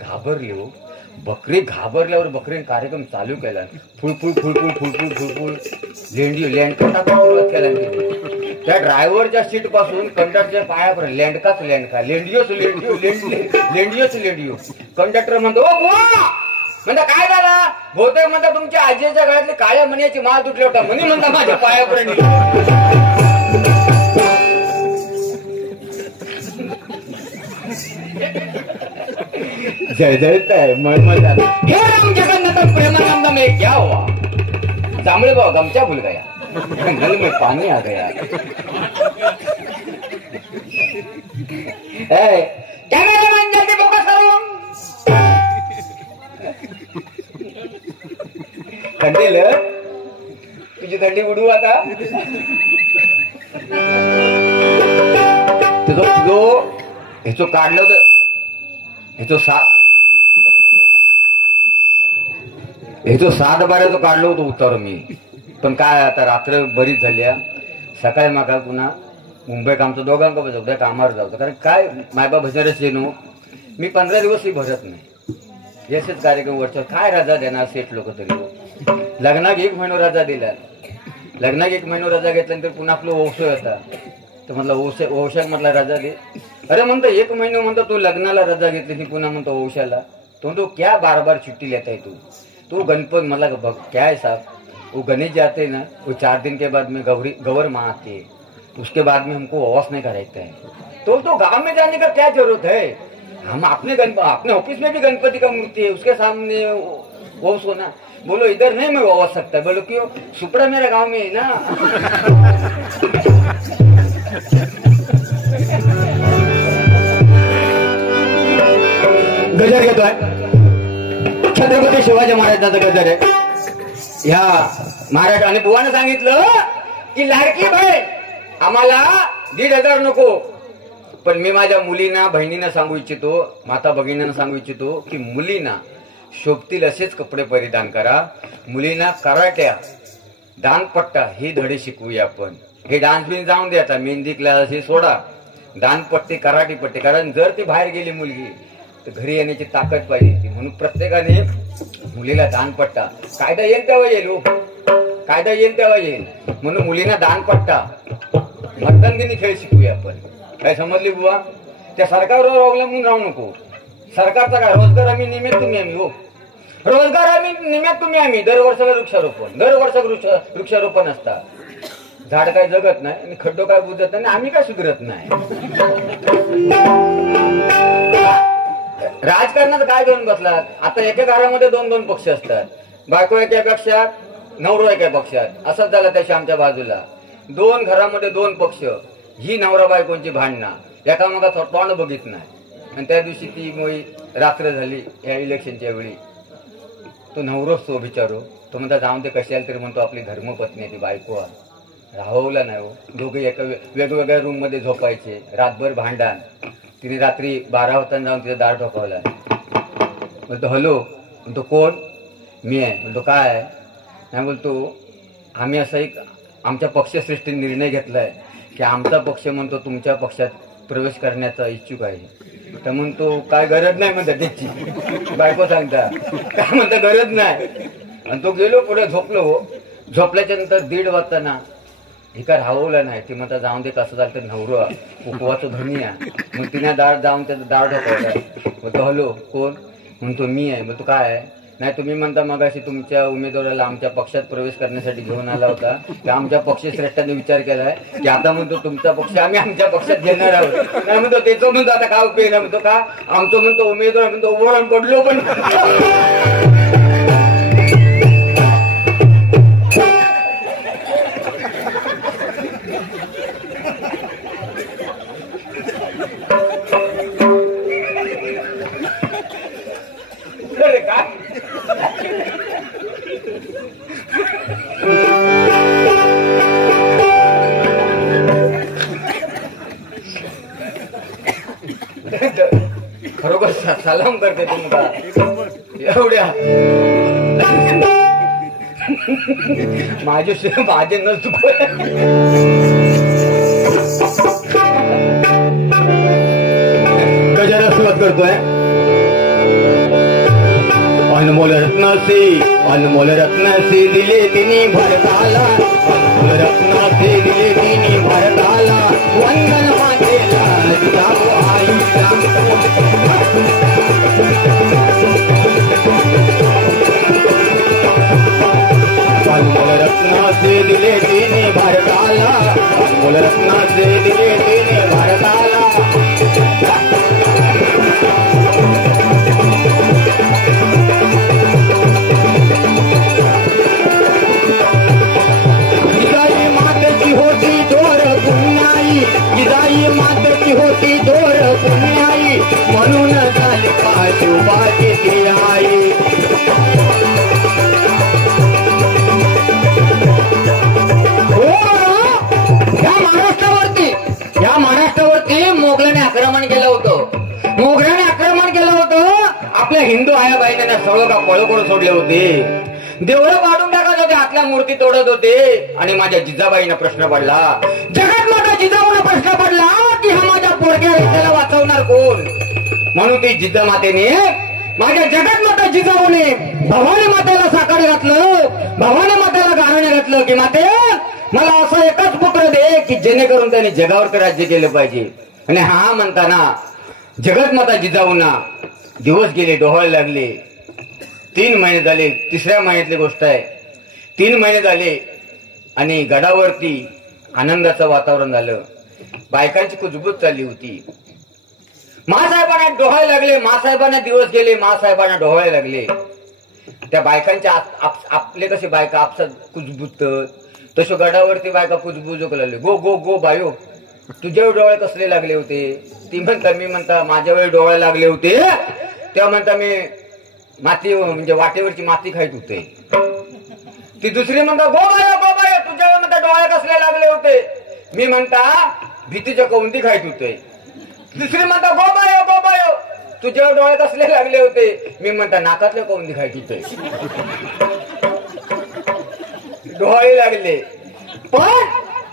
घाबरल्यावर बकरीने कार्यक्रम चालू केला. फुळफुळ लेंडका सुरुवात केला. त्या ड्रायव्हरच्या सीट पासून कंडक्टरच्या पायापर्यंत लेंडका लेंडिओ. कंडक्टर म्हणतो ओ बुवा म्हणता काय झाला. बहुतेक म्हणता तुमच्या आजीच्या गळ्यातली काळ्या मण्याची माळ तुटली होता म्हणे म्हणता माझ्या पायापर्यंत. जळजळताय मळमळतात. हे राम जगन्नाथ प्रेमानंद में क्या हुआ. जांभळे बाबा गमचा भूल गया नल में पानी आ गया. कॅमेरामॅन जल्दी फोकस करो. थंडील तुझी थंडी उडू आता. ह्याचं काढलं होतं ह्याचं 7-12 काढलं होतं उत्तर मी. पण काय आता रात्र बरीच झाली. सकाळी मागा पुन्हा मुंबईत आमचं दोघांका उद्या कामावर जावतं. कारण काय मायबा भजनच येणू मी 15 दिवसही भरत नाही. याचेच कार्यक्रम वरच्या काय रजा देणार सेठ लोक तरी. लग्नाक 1 महिना रजा दिला. लग्नाक 1 महिना रजा घेतल्यानंतर पुन्हा आपलं ओवसो येता. तर म्हटलं ओवशाक म्हटलं रजा दे. अरे म्हणतो 1 महिना म्हणतो तू लग्नाला रजा घेतली की पुन्हा म्हणतो ओवशाला. तो म्हणतो क्या बार छुट्टी लेता है तू गणपत मला क्या है साहब. वो गणेश जाते हैं ना वो 4 दिन के बाद में गवर माँ आती है. उसके बाद में हमको ओवस नहीं कराता है. तो गांव में जाने का क्या जरूरत है. हम अपने ऑफिस में भी गणपति का मूर्ति है उसके सामने ओवस होना. बोलो इधर नहीं मैं ओवस सकता. बोलो क्यों सुपड़ा मेरे गाँव में है ना. गजर घेतोय. छत्रपती शिवाजी महाराजांचा गजर आहे. ह्या महाराज आणि बुवानं सांगितलं की लाडकी बहीण आम्हाला 1,500 नको, पण मी माझ्या मुलींना बहिणींना सांगू इच्छितो, माता भगिनींना सांगू इच्छितो की मुलींना शोभतील असेच कपडे परिधान करा. मुलींना कराट्या, दानपट्टा हे धडे शिकवूया आपण. हे डान्स बिन जाऊन द्यायचा, मेहंदी क्लास हे सोडा, दानपट्टी कराटी पट्टी. कारण जर ती बाहेर गेली मुलगी तर घरी येण्याची ताकद पाहिजे. म्हणून प्रत्येकाने मुलीला दानपट्टा, कायदा येईल तेव्हा येईल हो, कायदा येईल तेव्हा येईल. म्हणून मुलींना दानपट्टा, मर्दानगिरी खेळ शिकूया आपण. काय समजली बुवा? त्या सरकारवर अवलंबून राहू नको. सरकारचा काय रोजगार आम्ही निमित्त तुम्ही आम्ही हो, रोजगार आम्ही निमित्त तुम्ही आम्ही. दरवर्षाला वृक्षारोपण, वृक्षारोपण असतात. झाड काय जगत नाही आणि खड्डो काय बुजत नाही, आम्ही काय सुधरत नाही. राजकारणात काय घेऊन बसलात? आता एका घरामध्ये 2-2 पक्ष असतात. बायको एका पक्षात, नवरा एका पक्षात. असंच झालं त्याच्या आमच्या बाजूला. 2 घरामध्ये 2 पक्ष. ही नवरा बायकोंची भांडणं, एकामेकाचं तोंड बघित नाही. आणि त्या दिवशी ती मोही रात्र झाली या इलेक्शनच्या वेळी. तो नवरोच तो विचारो, तो म्हणता जाऊन ते कशाला तरी म्हणतो आपली धर्मपत्नी आहे ती बायको. राहवला नाही हो. दोघे एका वेगवेगळ्या रूम मध्ये झोपायचे, रातभर भांडण. तिने रात्री 12 वाजता जाऊन तिचा दार ठोकावला. बोलतो हॅलो. म्हणतो कोण? मी आहे. म्हणतो काय आहे? नाही. बोलतो आम्ही असा एक आमच्या पक्षश्रेष्ठीने निर्णय घेतलाय की आमचा पक्ष म्हणतो तुमच्या पक्षात प्रवेश करण्याचा इच्छुक आहे. तर म्हणतो काय गरज नाही म्हणता त्याची. बायको सांगता काय म्हणता गरज नाही. आणि तो गेलो पुढे झोपलो हो. झोपल्याच्या नंतर 1:30 वाजता ना हे काय राहवलं नाही. ती म्हणता जाऊन दे कसं झालं तर नवरा उपवाचं धनी आहे. मग तिने दार जाऊन त्याचं दार ढोकवला. म्हणतो हॅलो कोण? म्हणतो मी आहे. म्हणतो काय आहे? नाही तुम्ही म्हणता मगाशी तुमच्या उमेदवाराला आमच्या पक्षात प्रवेश करण्यासाठी घेऊन आला होता, की आमच्या पक्षश्रेष्ठांनी विचार केलाय की आता म्हणतो तुमचा पक्ष आम्ही आमच्या पक्षात घेणार आहोत. नाही म्हणतो त्याचं म्हणतो आता काय उपयोग नाही. म्हणतो का? आमचं म्हणतो उमेदवार म्हणतो उभं राहून पडलो पण. खरोखर सलाम करते तुमका एवढ्या माझे न चुक. गजर सुरुवात करतोय. अनमोल रत्नासी दिले तिने भरताला, अनमोल रत्नासी दिले तिने भरताला. वंदन मातेला जाऊ आईला. अनमोल रत्नासी दिले तिने भरताला, अनमोल रत्नासी दिले तिने भरताला. जिजाई मातेची होती थोर पुण्याई, म्हणून झाली पाचोबाची ती आई. या महाराष्ट्रावरती मोगलाने आक्रमण केलं होतं. मोगलाने आक्रमण केलं होतं. आपल्या हिंदू आया बहिणींना सगळं का पळ करून सोडले होते. देवळं काढून टाकत होते, आतल्या मूर्ती तोडत होते. आणि माझ्या जिजाबाईंना प्रश्न पडला, जगात माझा जिजाऊला प्रश्न पडला की हा माझ्या पोरग्या रस्त्याला वाचवणार कोण. म्हणून ती जिजामातेने, माझ्या जगात माता जिजाऊने भवानी मातेला साकार घातलं, भवानी मातेला गाणे घातलं की माते मला असं एकच पुत्र दे की जेणेकरून त्यांनी जगावर राज्य केलं पाहिजे. आणि हा म्हणताना जगत माता जिजाऊंना दिवस गेले, डोहाळे लागले. 3 महिने झाले. 3ऱ्या महिन्यातली गोष्ट आहे. 3 महिने झाले आणि गडावरती आनंदाचं वातावरण झालं. बायकांची कुजबूज चालली होती. मासाहेबांना डोहाळे लागले. मासाहेबांना दिवस गेले. मासाहेबांना डोहाळे लागले. त्या बायकांच्या आपले कसे बायका आपसात कुजबूजत, तसे गडावरती बायका कुजबूजक लागले. गो गो गो बायो, तुझ्या डोळे कसले लागले होते? ती म्हणता, मी म्हणता माझ्या वेळी डोळे लागले होते तेव्हा म्हणता मी माती म्हणजे वाटेवरची माती खायत होते. ती दुसरी म्हणता गोबाय तुझ्या म्हणता डोळे कसले लागले होते. मी म्हणता भीतीच्या कवंती खायत होते. दुसरी म्हणता गोबाय तुझ्या डोळे कसले लागले होते. मी म्हणता नाकातल्या कवंती खायत होते. डोळे लागले. पण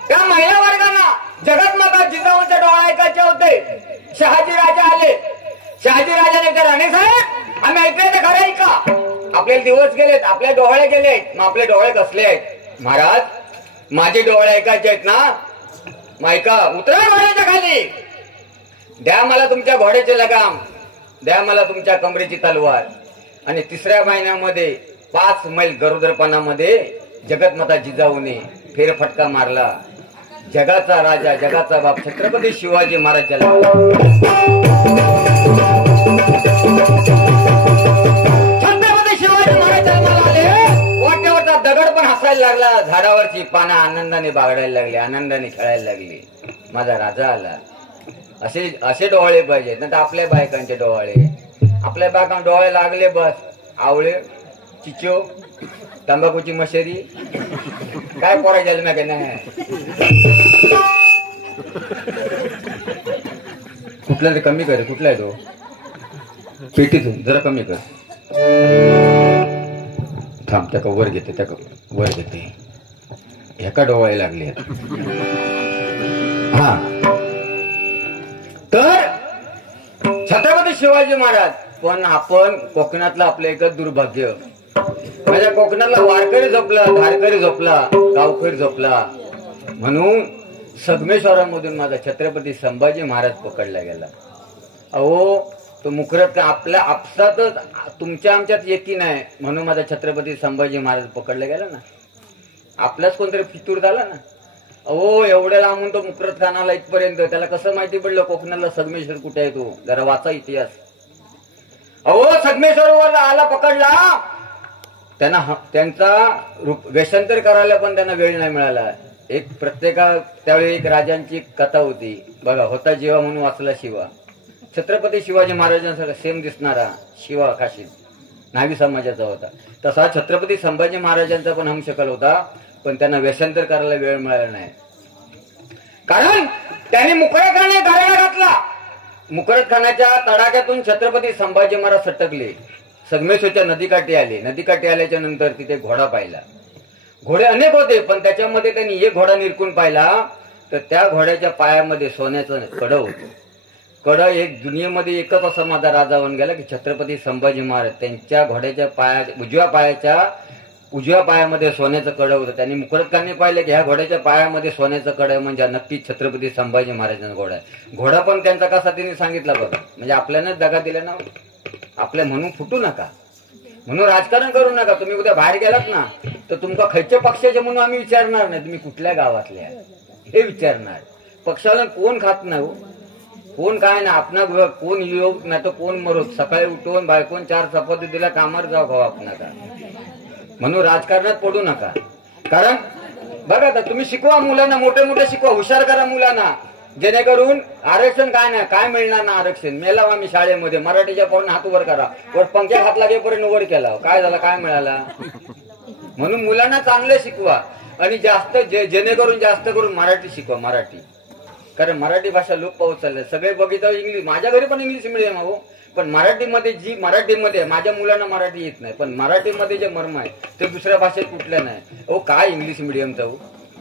त्या महिला वर्गांना जगत माता जिजाऊंचे डोळे ऐकायचे होते. शहाजी राजा आले. शहाजी राजाने तर राणे साहेब आम्ही ऐकले तर खरं ऐका. आपले दिवस गेलेत, आपले डोळे गेलेत, मग आपले डोळे कसले आहेत. महाराज माझे डोळे ऐकायचे आहेत ना. मायका उतरा घोड्याच्या खाली. द्या मला तुमच्या घोड्याचे लगाम. द्या मला तुमच्या कमरेची तलवार. आणि 3ऱ्या महिन्यामध्ये 5 मैल गरोदरपणामध्ये जगतमाता जिजाऊने फेरफटका मारला. जगाचा राजा जगाचा बाप छत्रपती शिवाजी महाराज जन्माला. छत्रपती शिवाजी महाराज जन्माला आले. वाट्यावरचा दगड पण हसायला लागला. झाडावरची पानं आनंदाने बागडायला लागली, आनंदाने खेळायला लागली. माझा राजा आला. असे डोळे पाहिजेत. नाही तर आपल्या बायकांचे डोळे, आपल्या बायकांना डोळे लागले बस आवळे चिचो तंबाखूची मशेरी काय पोरा जन्म्या काय नाही. कुठला ते कमी कर. कुठला आहे तो पेटीतून जरा कमी कर. थांब त्या वर घेते, त्या वर घेते. एका डोळे लागले. हा तर छत्रपती शिवाजी महाराज. पण आपण कोकणातलं आपलं एकच दुर्भाग्य. माझ्या कोकणातला वारकरी झोपला, धारकरी झोपला, गावकरी झोपला म्हणून संगमेश्वरामधून माझा छत्रपती संभाजी महाराज पकडला गेला. अहो तो मुखरत आपल्या आपसातच तुमच्या आमच्यात येती नाही म्हणून माझा छत्रपती संभाजी महाराज पकडला गेला ना. आपलाच कोणतरी फितूर झाला ना. अहो एवढ्या लांबून तो मुकरत खानाला इथपर्यंत. त्याला कसं माहिती पडलं कोकणाला संगमेश्वर कुठे आहे. तो जरा वाचा इतिहास. अहो संगमेश्वरवर आला पकडला. त्यांचा वेषांतर करायला पण त्यांना वेळ नाही मिळाला. एक त्यावेळी एक राजांची कथा होती बघा. होता जीवा म्हणून वाचला शिवा. छत्रपती शिवाजी महाराजांसारखा सेम दिसणारा शिवा काशीद नावी समाजाचा होता. तसा छत्रपती संभाजी महाराजांचा पण हमशकल होता. पण त्यांना वेषांतर करायला वेळ मिळाला नाही. कारण त्यांनी मुकरत खाने घराला घातला. मुकरत खानाच्या तडाख्यातून छत्रपती संभाजी महाराज सटकले. संगमेश्वरच्या नदीकाठी आले. नदीकाठी आल्याच्या नंतर तिथे घोडा पाहिला. घोडे अनेक होते पण त्याच्यामध्ये त्यांनी एक घोडा निरकून पाहिला तर त्या घोड्याच्या पायामध्ये सोन्याचं कडं होतं. कडं एक दुनियेमध्ये एकच असा माझा राजा होऊन गेला की छत्रपती संभाजी महाराज. त्यांच्या घोड्याच्या उजव्या पायामध्ये सोन्याचं कडं होतं. त्यांनी मुकरतखाने पाहिलं की ह्या घोड्याच्या पायामध्ये सोन्याचं कडं म्हणजे नक्कीच छत्रपती संभाजी महाराजांचा घोडा आहे. घोडा पण त्यांचा कसा त्यांनी सांगितला बघा. म्हणजे आपल्यालाच दगा दिला ना. आपल्या म्हणून फुटू नका, म्हणून राजकारण करू नका. तुम्ही उद्या बाहेर गेलात ना तर तुमका खयच्या पक्षाचे म्हणून आम्ही विचारणार नाही. तुम्ही कुठल्या गावातल्या हे विचारणार. पक्षाला कोण खात नाही, कोण काय ना. आपणा कोण योग नाही तर कोण मरोत. सकाळी उठवून बायकोन 4 चपाती दिला कामावर जाऊ खावा आपणाला. म्हणून राजकारणात पडू नका. कारण बघा आता तुम्ही शिकवा मुलांना, मोठे मोठे शिकवा, हुशार करा मुलांना. जेणेकरून आरक्षण काय नाही, काय मिळणार ना आरक्षण. मेला आम्ही शाळेमध्ये मराठीच्या पोरांना हात वर करा. वर पंख्या हात लागेपर्यंत वर केला. काय झाला, काय मिळाला. म्हणून मुलांना चांगले शिकवा आणि जेणेकरून जास्त करून मराठी शिकवा. मराठी, कारण मराठी भाषा लोप पावत चालले. सगळे बघितलं इंग्लिश. माझ्या घरी पण इंग्लिश मिडियम आहे पण मराठीमध्ये माझ्या मुलांना मराठी येत नाही. पण मराठीमध्ये जे मर्म आहे ते दुसऱ्या भाषेत कुठलं नाही. अहो काय इंग्लिश मिडियमचं हो.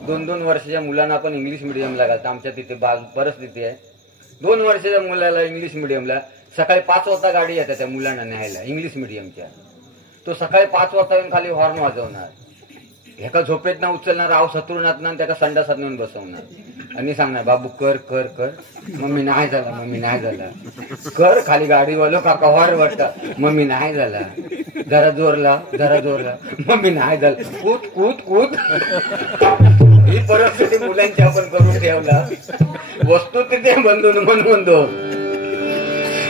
2-2 वर्षाच्या मुलांना आपण इंग्लिश मिडियमला घालतो. आमच्या तिथे परिस्थिती आहे. 2 वर्षाच्या मुलाला इंग्लिश मिडियमला सकाळी 5 वाजता गाडी येते त्या मुलांना न्यायला इंग्लिश मिडियमच्या. तो सकाळी 5 वाजता येऊन खाली हॉर्न वाजवणार. एका झोपेत ना उचलणार, आव सतुरणात ना त्याला संडासात नेऊन बसवणार आणि सांगणार बाबू कर कर कर. मम्मी नाही झाला, मम्मी नाही झाला. कर खाली गाडीवालो काका हॉर्न वाटत. मम्मी नाही झाला, जरा जोरला, जरा जोरला. मम्मी नाही झालं. कूद कूद कूद. ही परिस्थिती मुलांची आपण करून ठेवला. वस्तू तिथे बंधून म्हणतो.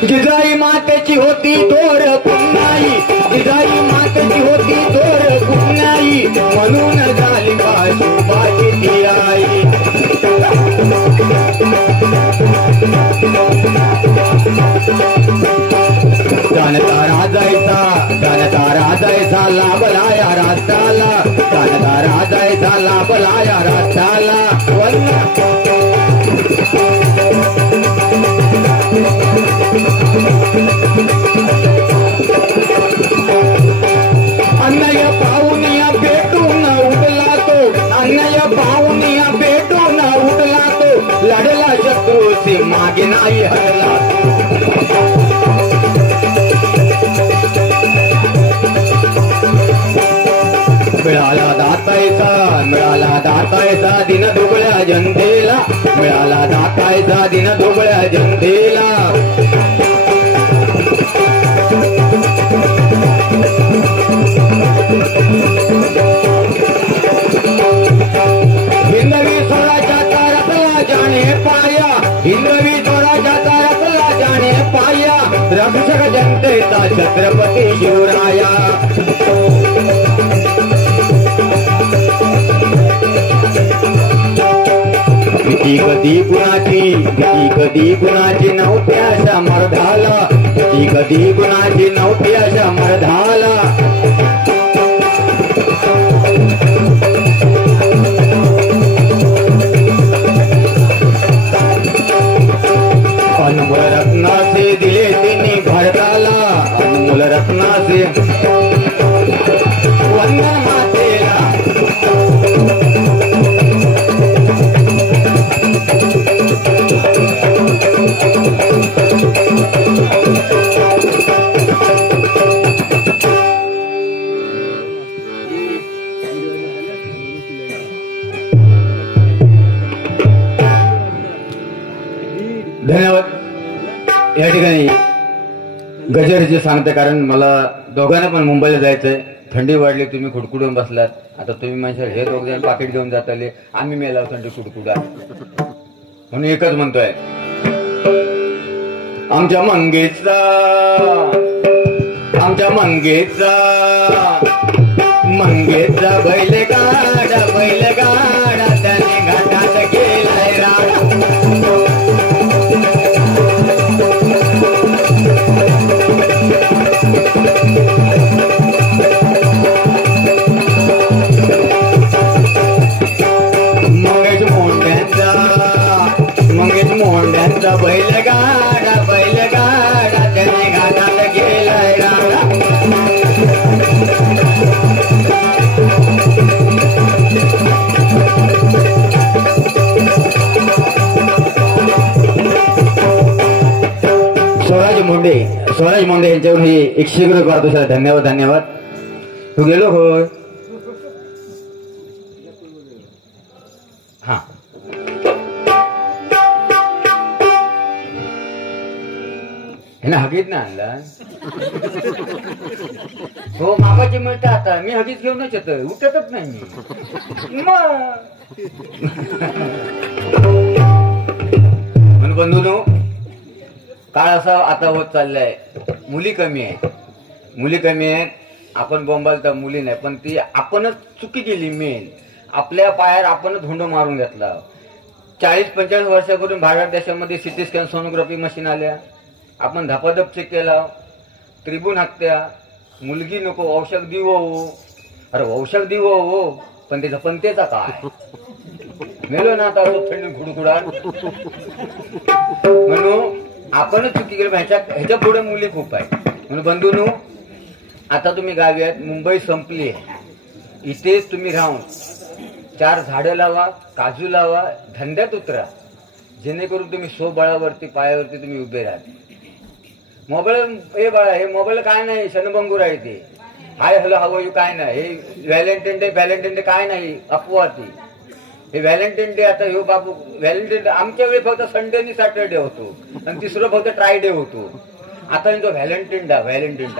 जिजाई मातेची होती तोर पुन्हाई, जिजाई मातेची होती तोर पुन्हाई, म्हणून झाली बाजी ती आई. जानता जायचा लाभला या राष्ट्राला, जाणकारा जायचा लाभला या राष्ट्राला. अन्नय पाहुनिया भेटून उठला तो, अन्नय पाहुनिया भेटून उठला तो, लढला शत्रूची मागे नाही हरला. मिळाला दातायचा दिन दुबळ्या जनतेला, मिळाला दातायचा दिन दुबळ्या जनतेला. हिंदवी स्वराच्या तारकला जाणे पाया, हिंदवी स्वराच्या तारकला जाणे पाया, रक्षक जनतेचा छत्रपती शिवराया. कधी कुणाची नव्हती अशा मर्धाला, कधी कुणाची नव्हती अशा मर्धाला. अनमोल रत्नाचे दिले तिने भारताला, अनमोल रत्नाचे वंदन मातेला. धन्यवाद. या ठिकाणी गजरचे सांगते, कारण मला दोघांना पण मुंबईला जायचंय. थंडी वाढली, तुम्ही खुडकुडून बसलात. आता तुम्ही म्हणशाल हे दोघ जण पाकिट घेऊन जात आले, आम्ही मेला थंडी खुडकुडा. म्हणून एकच म्हणतोय, आमच्या मंगेचा बैलगाडा त्याने घाटात गेलाय राडा. मोंड्यांचा बैलगाडा त्याने घाटात गेलाय राडा. स्वराज मोंडे यांच्यावर ही 100 रुपये पारितोषिक. धन्यवाद. तू गेलो होय? हा, हे हगीत ना आणला हो. मापाची मिळतं आता, मी हगीच घेऊनच येत, उठतच नाही मी. म्हणून बंधूनो, काळ असा आता होत चाललाय, मुली कमी आहेत. आपण बोंबालता मुली नाही, पण ती आपणच चुकी केली. मेन आपल्या पायावर आपणच धुंड मारून घेतला. 40-45 वर्षापूर्वी भारत देशामध्ये सिटी स्कॅन सोनोग्राफी मशीन आल्या, आपण धपाधप चेक केला. त्रिभुवन हत्या, मुलगी नको, औषध देऊ. अरे औषध देऊ, पण त्याचा पंतेचा काय मेलो ना आता थंडी खुडखुडा. म्हणून आपणच चुकी केली. ह्याच्या पुढे मुली खूप आहे. म्हणून बंधूंनो, आता तुम्ही गावी आहेत, मुंबई संपली आहे. इथेच तुम्ही राहून 4 झाडं लावा, काजू लावा, धंद्यात उतरा, जेणेकरून तुम्ही स्वबळावरती पायावरती तुम्ही उभे राहा. मोबाईल हे बाळा, हे मोबाईल काय नाही, शनभंगूर आहे ते. हाय हॅलो हाव यू काय नाही, हे व्हॅलेंटाईन डे काय नाही, अफवा ती. हे व्हॅलेंटाईन डे आता हे बाबू व्हॅलेंटाईन डे आमच्या वेळी फक्त संडे आणि सॅटरडे होतो, आणि तिसरं फक्त ट्रायडे होतो. आता तो व्हॅलेंटाईन डे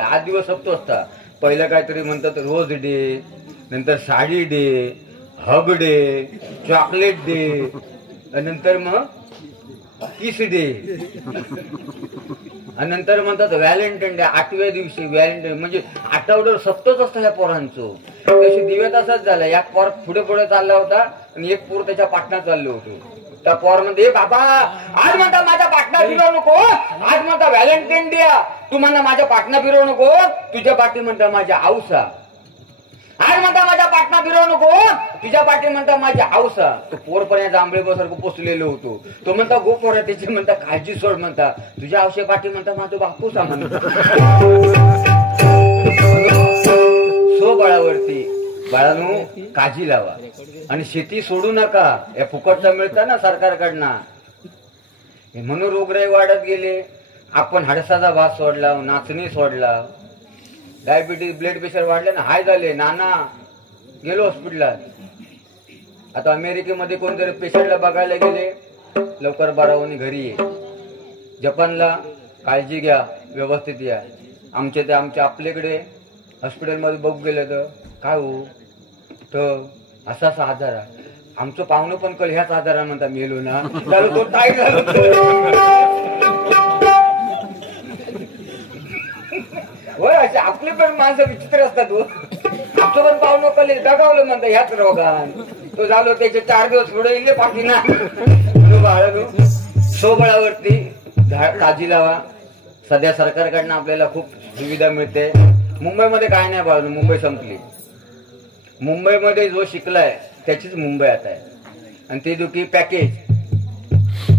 8 दिवस हप्तो असता. पहिलं काहीतरी म्हणतात रोज डे, नंतर sari day, hug day, chocolate day, नंतर मग किस डे, आणि नंतर म्हणतात व्हॅलेंटाईन डे. 8व्या दिवशी व्हॅलेंटाईन म्हणजे आठवड्यावर सप्तच असतं ह्या पोरांचं. तशी दिव्यात असंच झालं, एक पोर पुढे चालला होता आणि एक पोर त्याच्या पाटणात चाललो होतो. त्या पोर मध्ये बाबा आज म्हणता माझ्या पाटणा फिरवू नको, आज म्हणता व्हॅलेंटाईन डे, तू म्हणता माझ्या पाटणा फिरवू नको, तुझ्या पाठी म्हणता माझ्या औसा, आज म्हणता माझ्या पाटणा फिरवू नको, तुझ्या पाठी म्हणता माझ्या औसा. तो पोरपर्यंत आंबळे बसारखं पोचलेलो होतो. तो म्हणता गो पोर त्याची म्हणता काळजी सोड, म्हणता तुझ्या औषा पाठी म्हणता माझा बापूसा म्हणता. सो बळावरती बाळांनो काळजी लावा आणि शेती सोडू नका. या फुकटचा मिळतं ना सरकारकडनं, म्हणून रोगराई वाढत गेले. आपण हाडसाचा भात सोडला, नाचणी सोडला, डायबिटीज ब्लड प्रेशर वाढले ना, हाय झाले. नाना गेलो हॉस्पिटलात. आता अमेरिकेमध्ये कोणतरी पेशंटला बघायला गेले, लवकर बरा होऊन घरी ये. जपानला काळजी घ्या, व्यवस्थित या. आमच्या आपल्याकडे हॉस्पिटलमध्ये बघू गेलं तर काय हो तर असा आजार आहे. आमचं पाहुणं पण कळ ह्याच आजारा म्हणता मेलो ना, तो टाईट झालो. होय असे आपले पण माणसं विचित्र असतात. हो आमचं पण पाहुणं कल दगावलं म्हणता ह्याच रोगान. तो झालो त्याचे 4 दिवस पुढे इले पाठी ना. बाळानो सोबळावरती काळजी लावा. सध्या सरकारकडनं आपल्याला खूप सुविधा मिळते. मुंबईमध्ये काय नाही बाळानो, मुंबई संपली. मुंबईमध्ये जो शिकलाय त्याचीच मुंबई आता आहे. आणि ते दुखी पॅकेज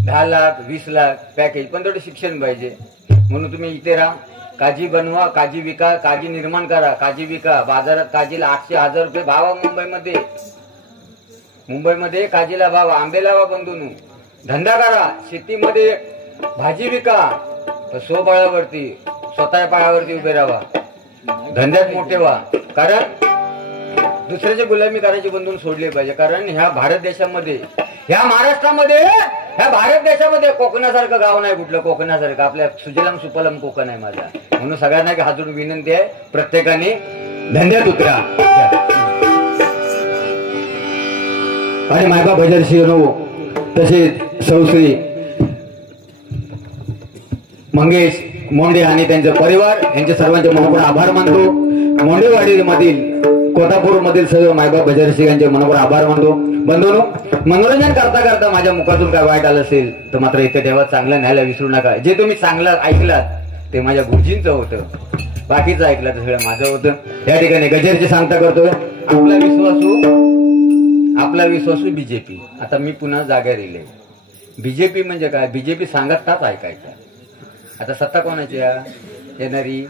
10 लाख 20 लाख पॅकेज, पण थोडं शिक्षण पाहिजे. म्हणून तुम्ही इथे राहा, काजी बनवा, काजी विका, काजी निर्माण करा, काजी विका. बाजारात काजीला 800-1000 रुपये भाव आहे मुंबईमध्ये काजीला भाव. आंबे लावा बंधून, धंदा करा. शेतीमध्ये भाजी विका. तर स्वबळावरती स्वतः पायावरती उभे राहा, धंद्यात मोठे व्हा. कारण दुसऱ्याची गुलामी करायची बंधून सोडले पाहिजे. कारण ह्या भारत देशामध्ये, ह्या महाराष्ट्रामध्ये, ह्या भारत देशामध्ये कोकणासारखं गाव नाही कुठलं. कोकणासारखं आपल्या सुजलम सुपलम कोकण आहे माझा. म्हणून सगळ्यांना हात जोडून विनंती आहे, प्रत्येकाने धंद्यात उतरा. आणि मायबा बजाज शिरो तसेच सौश्री मंगेश मोंडे आणि त्यांचा परिवार यांचे सर्वांचे मनपूर आभार मानतो. मोंडेवाडी मधील कोल्हापूर मधील सर्व मायबाप बजारशी यांचे मनपूर आभार मानतो. बंधूंनो, मनोरंजन करता करता माझ्या मुखातून काय वाईट आलं असेल तर मात्र इथे ठेवा, चांगलं न्यायला विसरू नका. जे तुम्ही चांगलं ऐकलात ते माझ्या गुरुजींचं होतं, बाकीचं ऐकलं तर सगळं माझं होतं. या ठिकाणी गजरची सांगता करतो. आपला विश्वासू बीजेपी. आता मी पुन्हा जागा दिले. बीजेपी म्हणजे काय? बीजेपी सांगत ताच ऐकायचा. आता सत्ता कोणाची येणारी,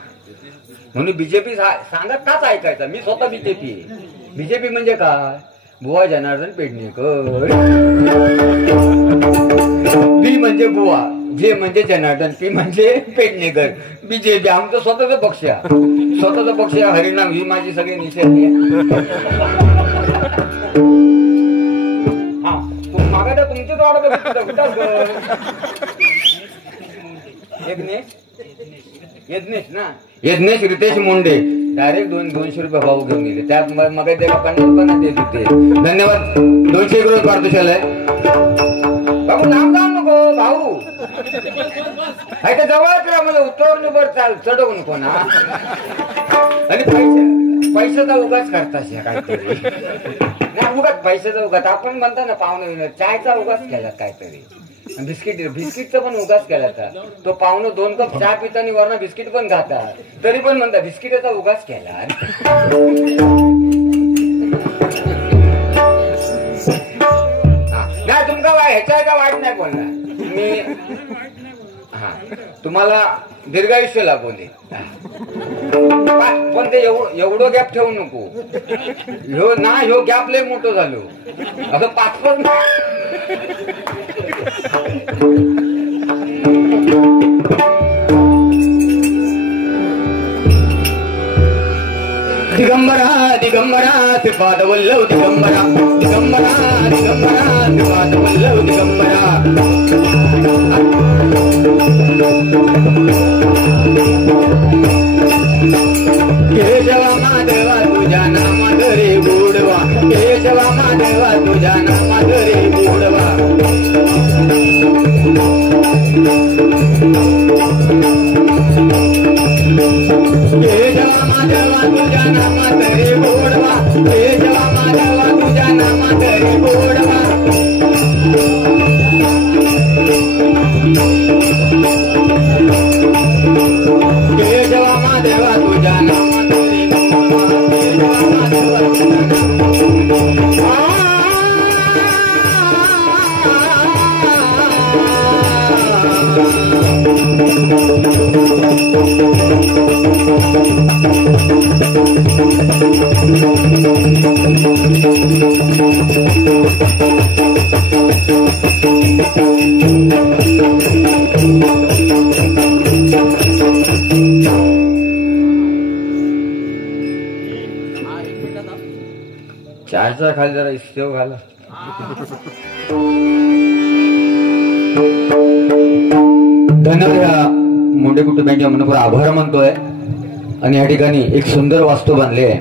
म्हणून बीजेपी सांगत ताच ऐकायचा. मी स्वतः बीजेपी आहे. बीजेपी म्हणजे काय? बुवा जनार्दन पेडणेकर. बी म्हणजे बुवा, जे म्हणजे जनार्दन, पी म्हणजे पेडणेकर. बीजेपी आमचं स्वतःचा पक्ष आहे. स्वतःचा पक्ष हरिनाम ही माझी सगळी निषेध. हा मागा तर तुमचेच वाढत यज्ञेश ना, यज्ञेश रितेश मुंडे डायरेक्ट 200 रुपये भाऊ घेऊन गेले. त्या मग ते 50 देत होते. धन्यवाद. 200 रुपये पारितोषिक आहे. भाऊ लांब जाऊ नको भाऊ, आहे जवळच राहा. म्हणजे उतरवून बर चाल, चढवू नको ना. आणि पैशाचा उगाच करतास काहीतरी नाही. उगाच पैशाचा उगाच आपण म्हणता ना, पाहुणे चायचा उगाच केला काहीतरी. बिस्किटचं पण उगाच केला. तो पाहुणं 2 कप चहा पितानी वरना बिस्किट पण खातात, तरी पण म्हणता बिस्किटाचा उगाच केला. नाही तुमका ह्याच्या का वाईट नाही बोलणार मी. हा तुम्हाला दीर्घायुष्य लाभवले, पण ते एवढं गॅप ठेवू नको. ह्यो गॅप लय मोठं झालो असं 5 दिगंबरा दिगंबरा श्रीपाद वल्लभ दिगंबरा दिगंबरा दिगंबरा श्रीपाद वल्लभ दिगंबरा. केशवा माधवा तुझ्या नामात रे गोडवा, केशवा माधवा तुझ्या नामात रे गोडवा. केशवा माधवा तुझ्या नामात रे गोडवा, केशवा माधवा तुझ्या नामात रे गोडवा. चारचा खाली जरा शेव घाला. धन्यवाद. या मुंडे कुटुंबांच्या मनपूर आभार मानतोय. आणि या ठिकाणी एक सुंदर वास्तू बांधली आहे.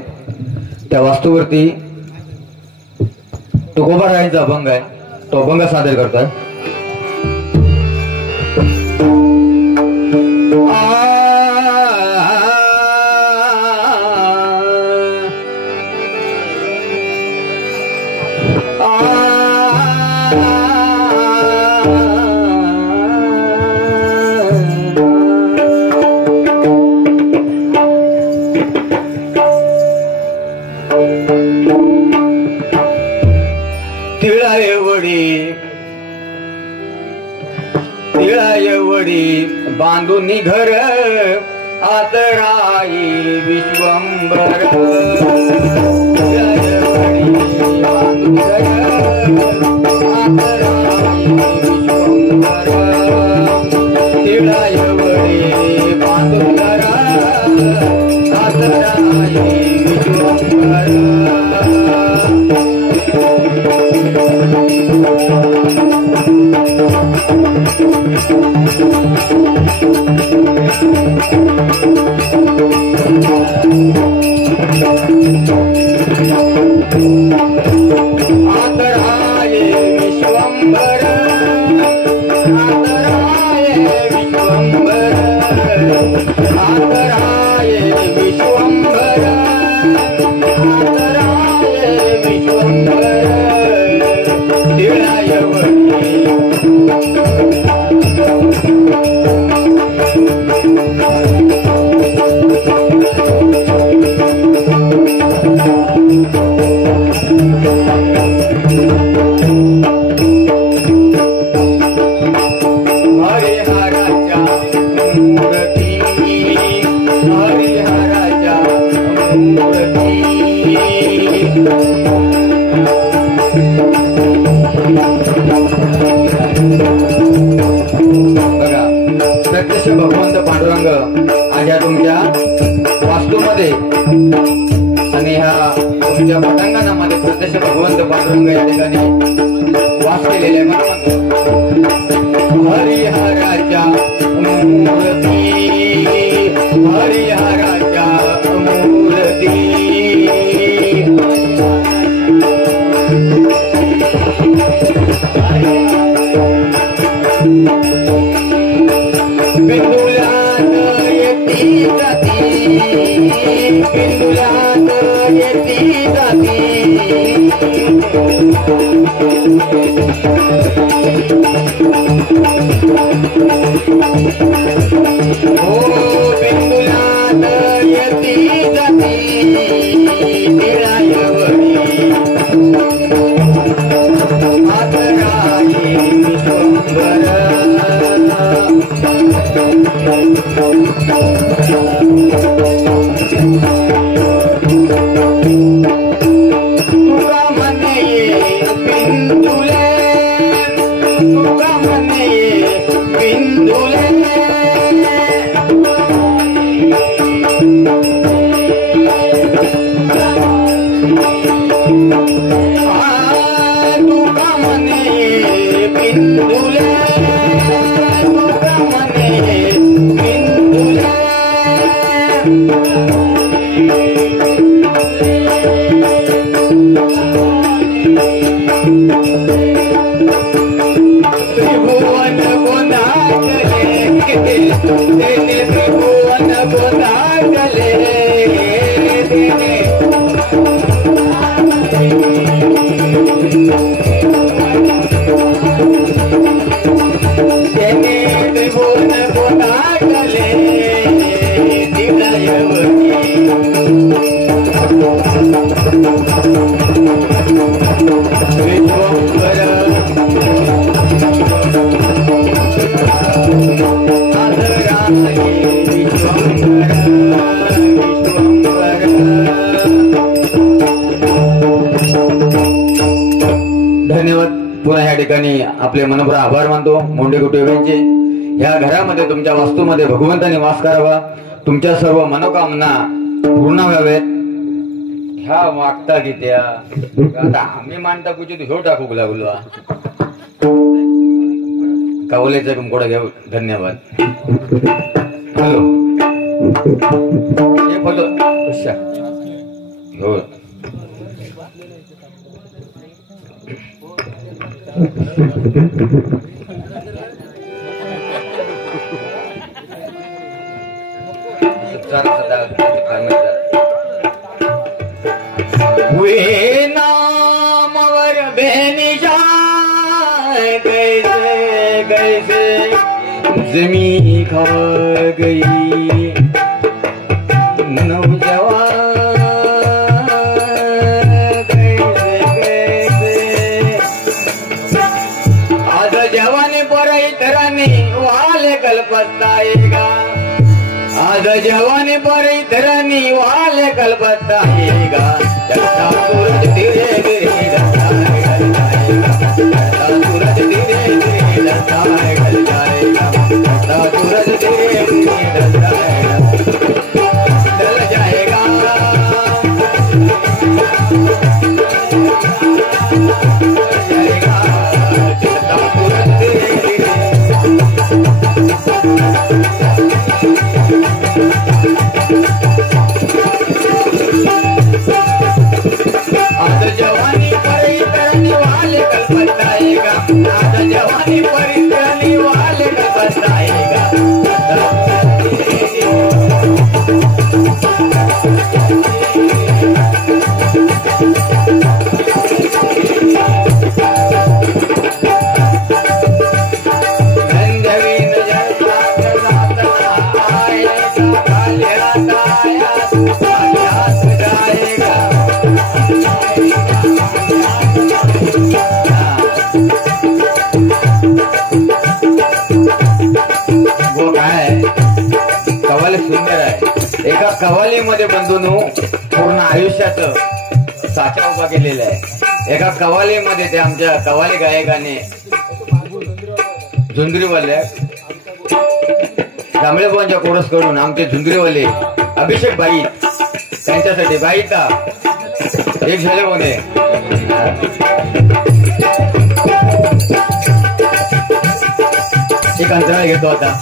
त्या वास्तूवरती तुकोबा रायांचा अभंग आहे. तो अभंग सादर करतोय. तिळायवडी बांधून घर आतराई विश्वंभर. तिळायवडी बांधून घर आतराई विश्वंभर. तिळायवडी बांधून घर आतराई विश्वंभर. प्रत्यक्ष भगवंत पांडुरंग आज या तुमच्या वास्तूमध्ये आणि ह्या तुमच्या पटांगणामध्ये प्रत्यक्ष भगवंत पांडुरंग या ठिकाणी वास केलेले आहे. हरिहराच्या मूर्ती हरिहराच्या मूर्ती बिंदुलात येती जाती बिंदुलात येती जाती ओ बिंदुलात येती जाती तिळायवडी आतराई विश्वंभर. तुका म्हणे बिंदुले तुका म्हणे बिंदुले तुका म्हणे बिंदुले तुका म्हणे बिंदुले त्रिभुवन गोंधाटले तेने त्रिभुवन गोंधाटले तेने त्रिभुवन गोंधाटले तिळायवडी धन्यवाद. पुन्हा या ठिकाणी आपले मनपूर्वक आभार मानतो मोंडे कुटुंबियांचे. ह्या घरामध्ये तुमच्या वास्तूमध्ये भगवंताने वास करावा, तुमच्या सर्व मनोकामना पूर्ण व्हावेत. ह्या वागता की त्या आता आम्ही मानता कुठे ह्यो टाकू लागलो कावलेचा कुंकोडा घेऊ. धन्यवाद. हॅलो हे फोटो हो वे नामवर बेनिशा कैसे कैसे जमी खा गई नौजवान कैसे कैसे आज जवानी पर इतरांनी वाले कल्पताएगा. आज जवानी पर इतरांनी वाले कल्पताएगा. चलता सूरज धीरे धीरे ढलता जाएगा. चलता सूरज धीरे धीरे ढलता जाएगा. चलता सूरज धीरे धीरे ढल जाएगा. एका कवालीमध्ये बंधूंनो पूर्ण आयुष्याचं साचा उभा केलेला आहे. एका कवालीमध्ये ते आमच्या कवाली गायकाने झुंजरीवाले जांभळेबाबांच्या कोरस कडून आमचे झुंजरीवाले अभिषेक बाई त्यांच्यासाठी बाई का एक झाले होणे एक अंतराळ घेतो आता.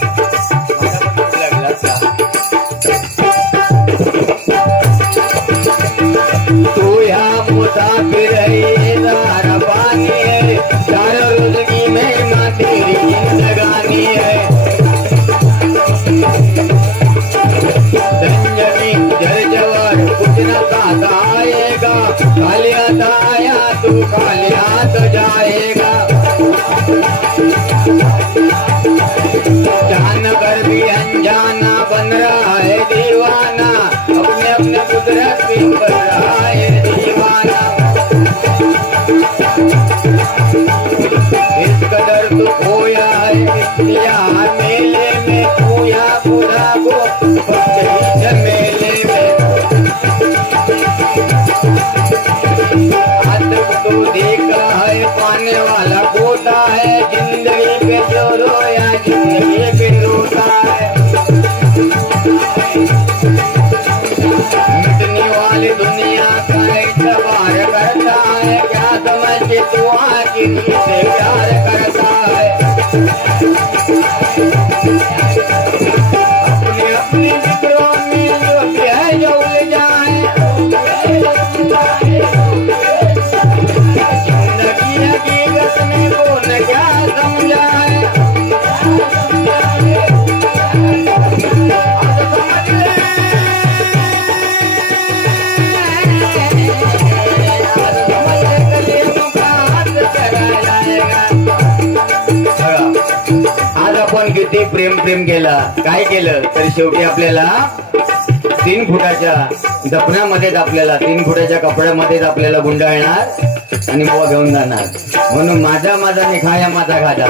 तू या मुसाफिर है दारा पानी है चार रोज की मेहमान तेरी जिंदगानी है. संजमी जर कुछ न खाता आएगा खाली हाथ आया तू खाली हाथ जाएगा. जान कर भी अनजाना बन रहा है दीवाना अपने अपने कुदरत भी कर रहा है दीवाना. इस कदर तो खोया है मेले में खोया पूरा को मेले में आज तो देखा है पाने वाला कोता है जिंदगी पे जो रोया जिंदगी पे रोता है. मिटने वाली दुनिया का इतबार करता है क्या समझ के तू आखिर से प्यार करता है. अपने अपने फिक्रों में जो भी है जो उलझ जाए जिंदगी हकीकत में कौन क्या समझाए. आज आपण किती प्रेम केला काय केलं तरी शेवटी आपल्याला 3 फुटाच्या दफन्यामध्येच आपल्याला 3 फुटाच्या कपड्यामध्येच आपल्याला गुंडाळणार आणि बुवा घेऊन जाणार. म्हणून माझा माझा निखाया माझा खाजा.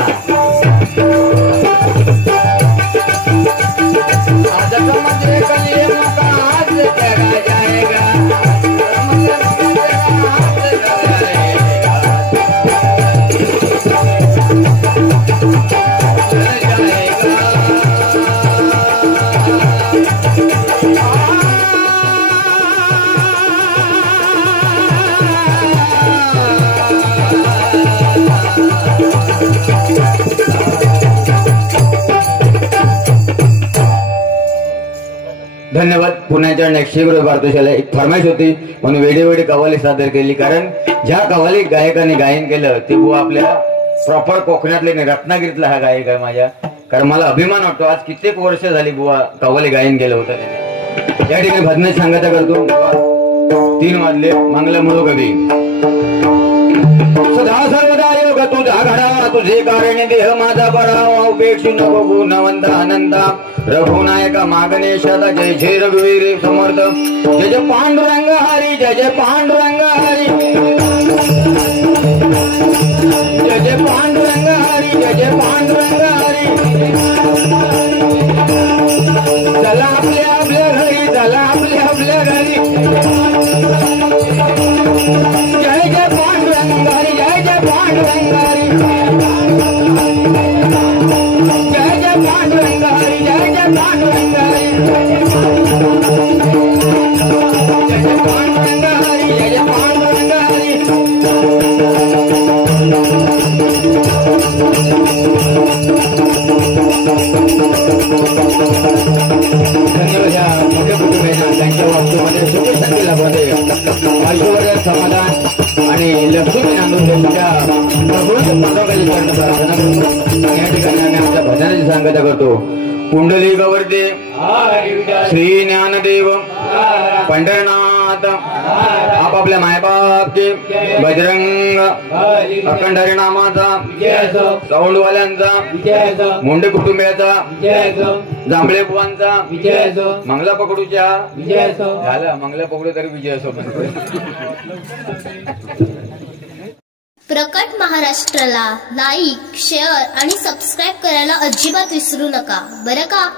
धन्यवाद. पुण्याच्या नेक्षेगुरु भारतशाला एक फरमाईश होती म्हणून वेळोवेळी कव्वाली सादर केली. कारण ज्या कव्वाली गायकाने गायन केलं ते बुवा आपल्या प्रॉपर कोकणातले नाही, रत्नागिरीतला हा गायक आहे माझ्या. कारण मला अभिमान वाटतो आज कित्येक वर्ष झाली बुवा कव्वाली गायन केलं होतं त्याने. या ठिकाणी भजन सांगायचा करतो. 3 वाजले मंगलमूळ कवी. सदा सर्वदा योग तुझा घडा तुझे कारण देह माझा बळा उपेक्षू नको गुणवंत अनंता रघुनायका मागणेशाचा जय जय रघुवीर समर्थ. जय जय पांडुरंग हरी जय जय पांडुरंग हरी जय जय पांडुरंग हरी जय जय पांडुरंग हरी. चला आपल्या आपल्या घरी चला आपल्या आपल्या घरी. जय जय पांडुरंग हरी जय जय पांडुरंग हरी जय जय पांडुरंग हरी जय जय पांडुरंग हरी जय जय पांडुरंग हरी जय जय पांडुरंग हरी. धन्यवाद. या मोठ्या कुटुंबियांना त्यांच्या वास्तूमध्ये सुखशांती लाभते ऐश्वर्य समाधान आणि लक्ष्मी आणून त्यांच्या प्रभूंच्या पाठोखाली करणं प्रार्थना करतो. या ठिकाणी आम्ही आमच्या भजनाची सांगता करतो. कुंडली गवर्ते श्री ज्ञानदेव पंढरनाथ आपापल्या मायबापचे बजरंग अखंड हरिनामाचा सौंडवाल्यांचा मुंडे कुटुंबियाचा जांभळे बुवांचा मंगला पकडूच्या झाला. मंगला पकडू तरी विजय असो. प्रकट महाराष्ट्राला लाईक शेअर आणि सबस्क्राईब करायला अजिबात विसरू नका बरं का.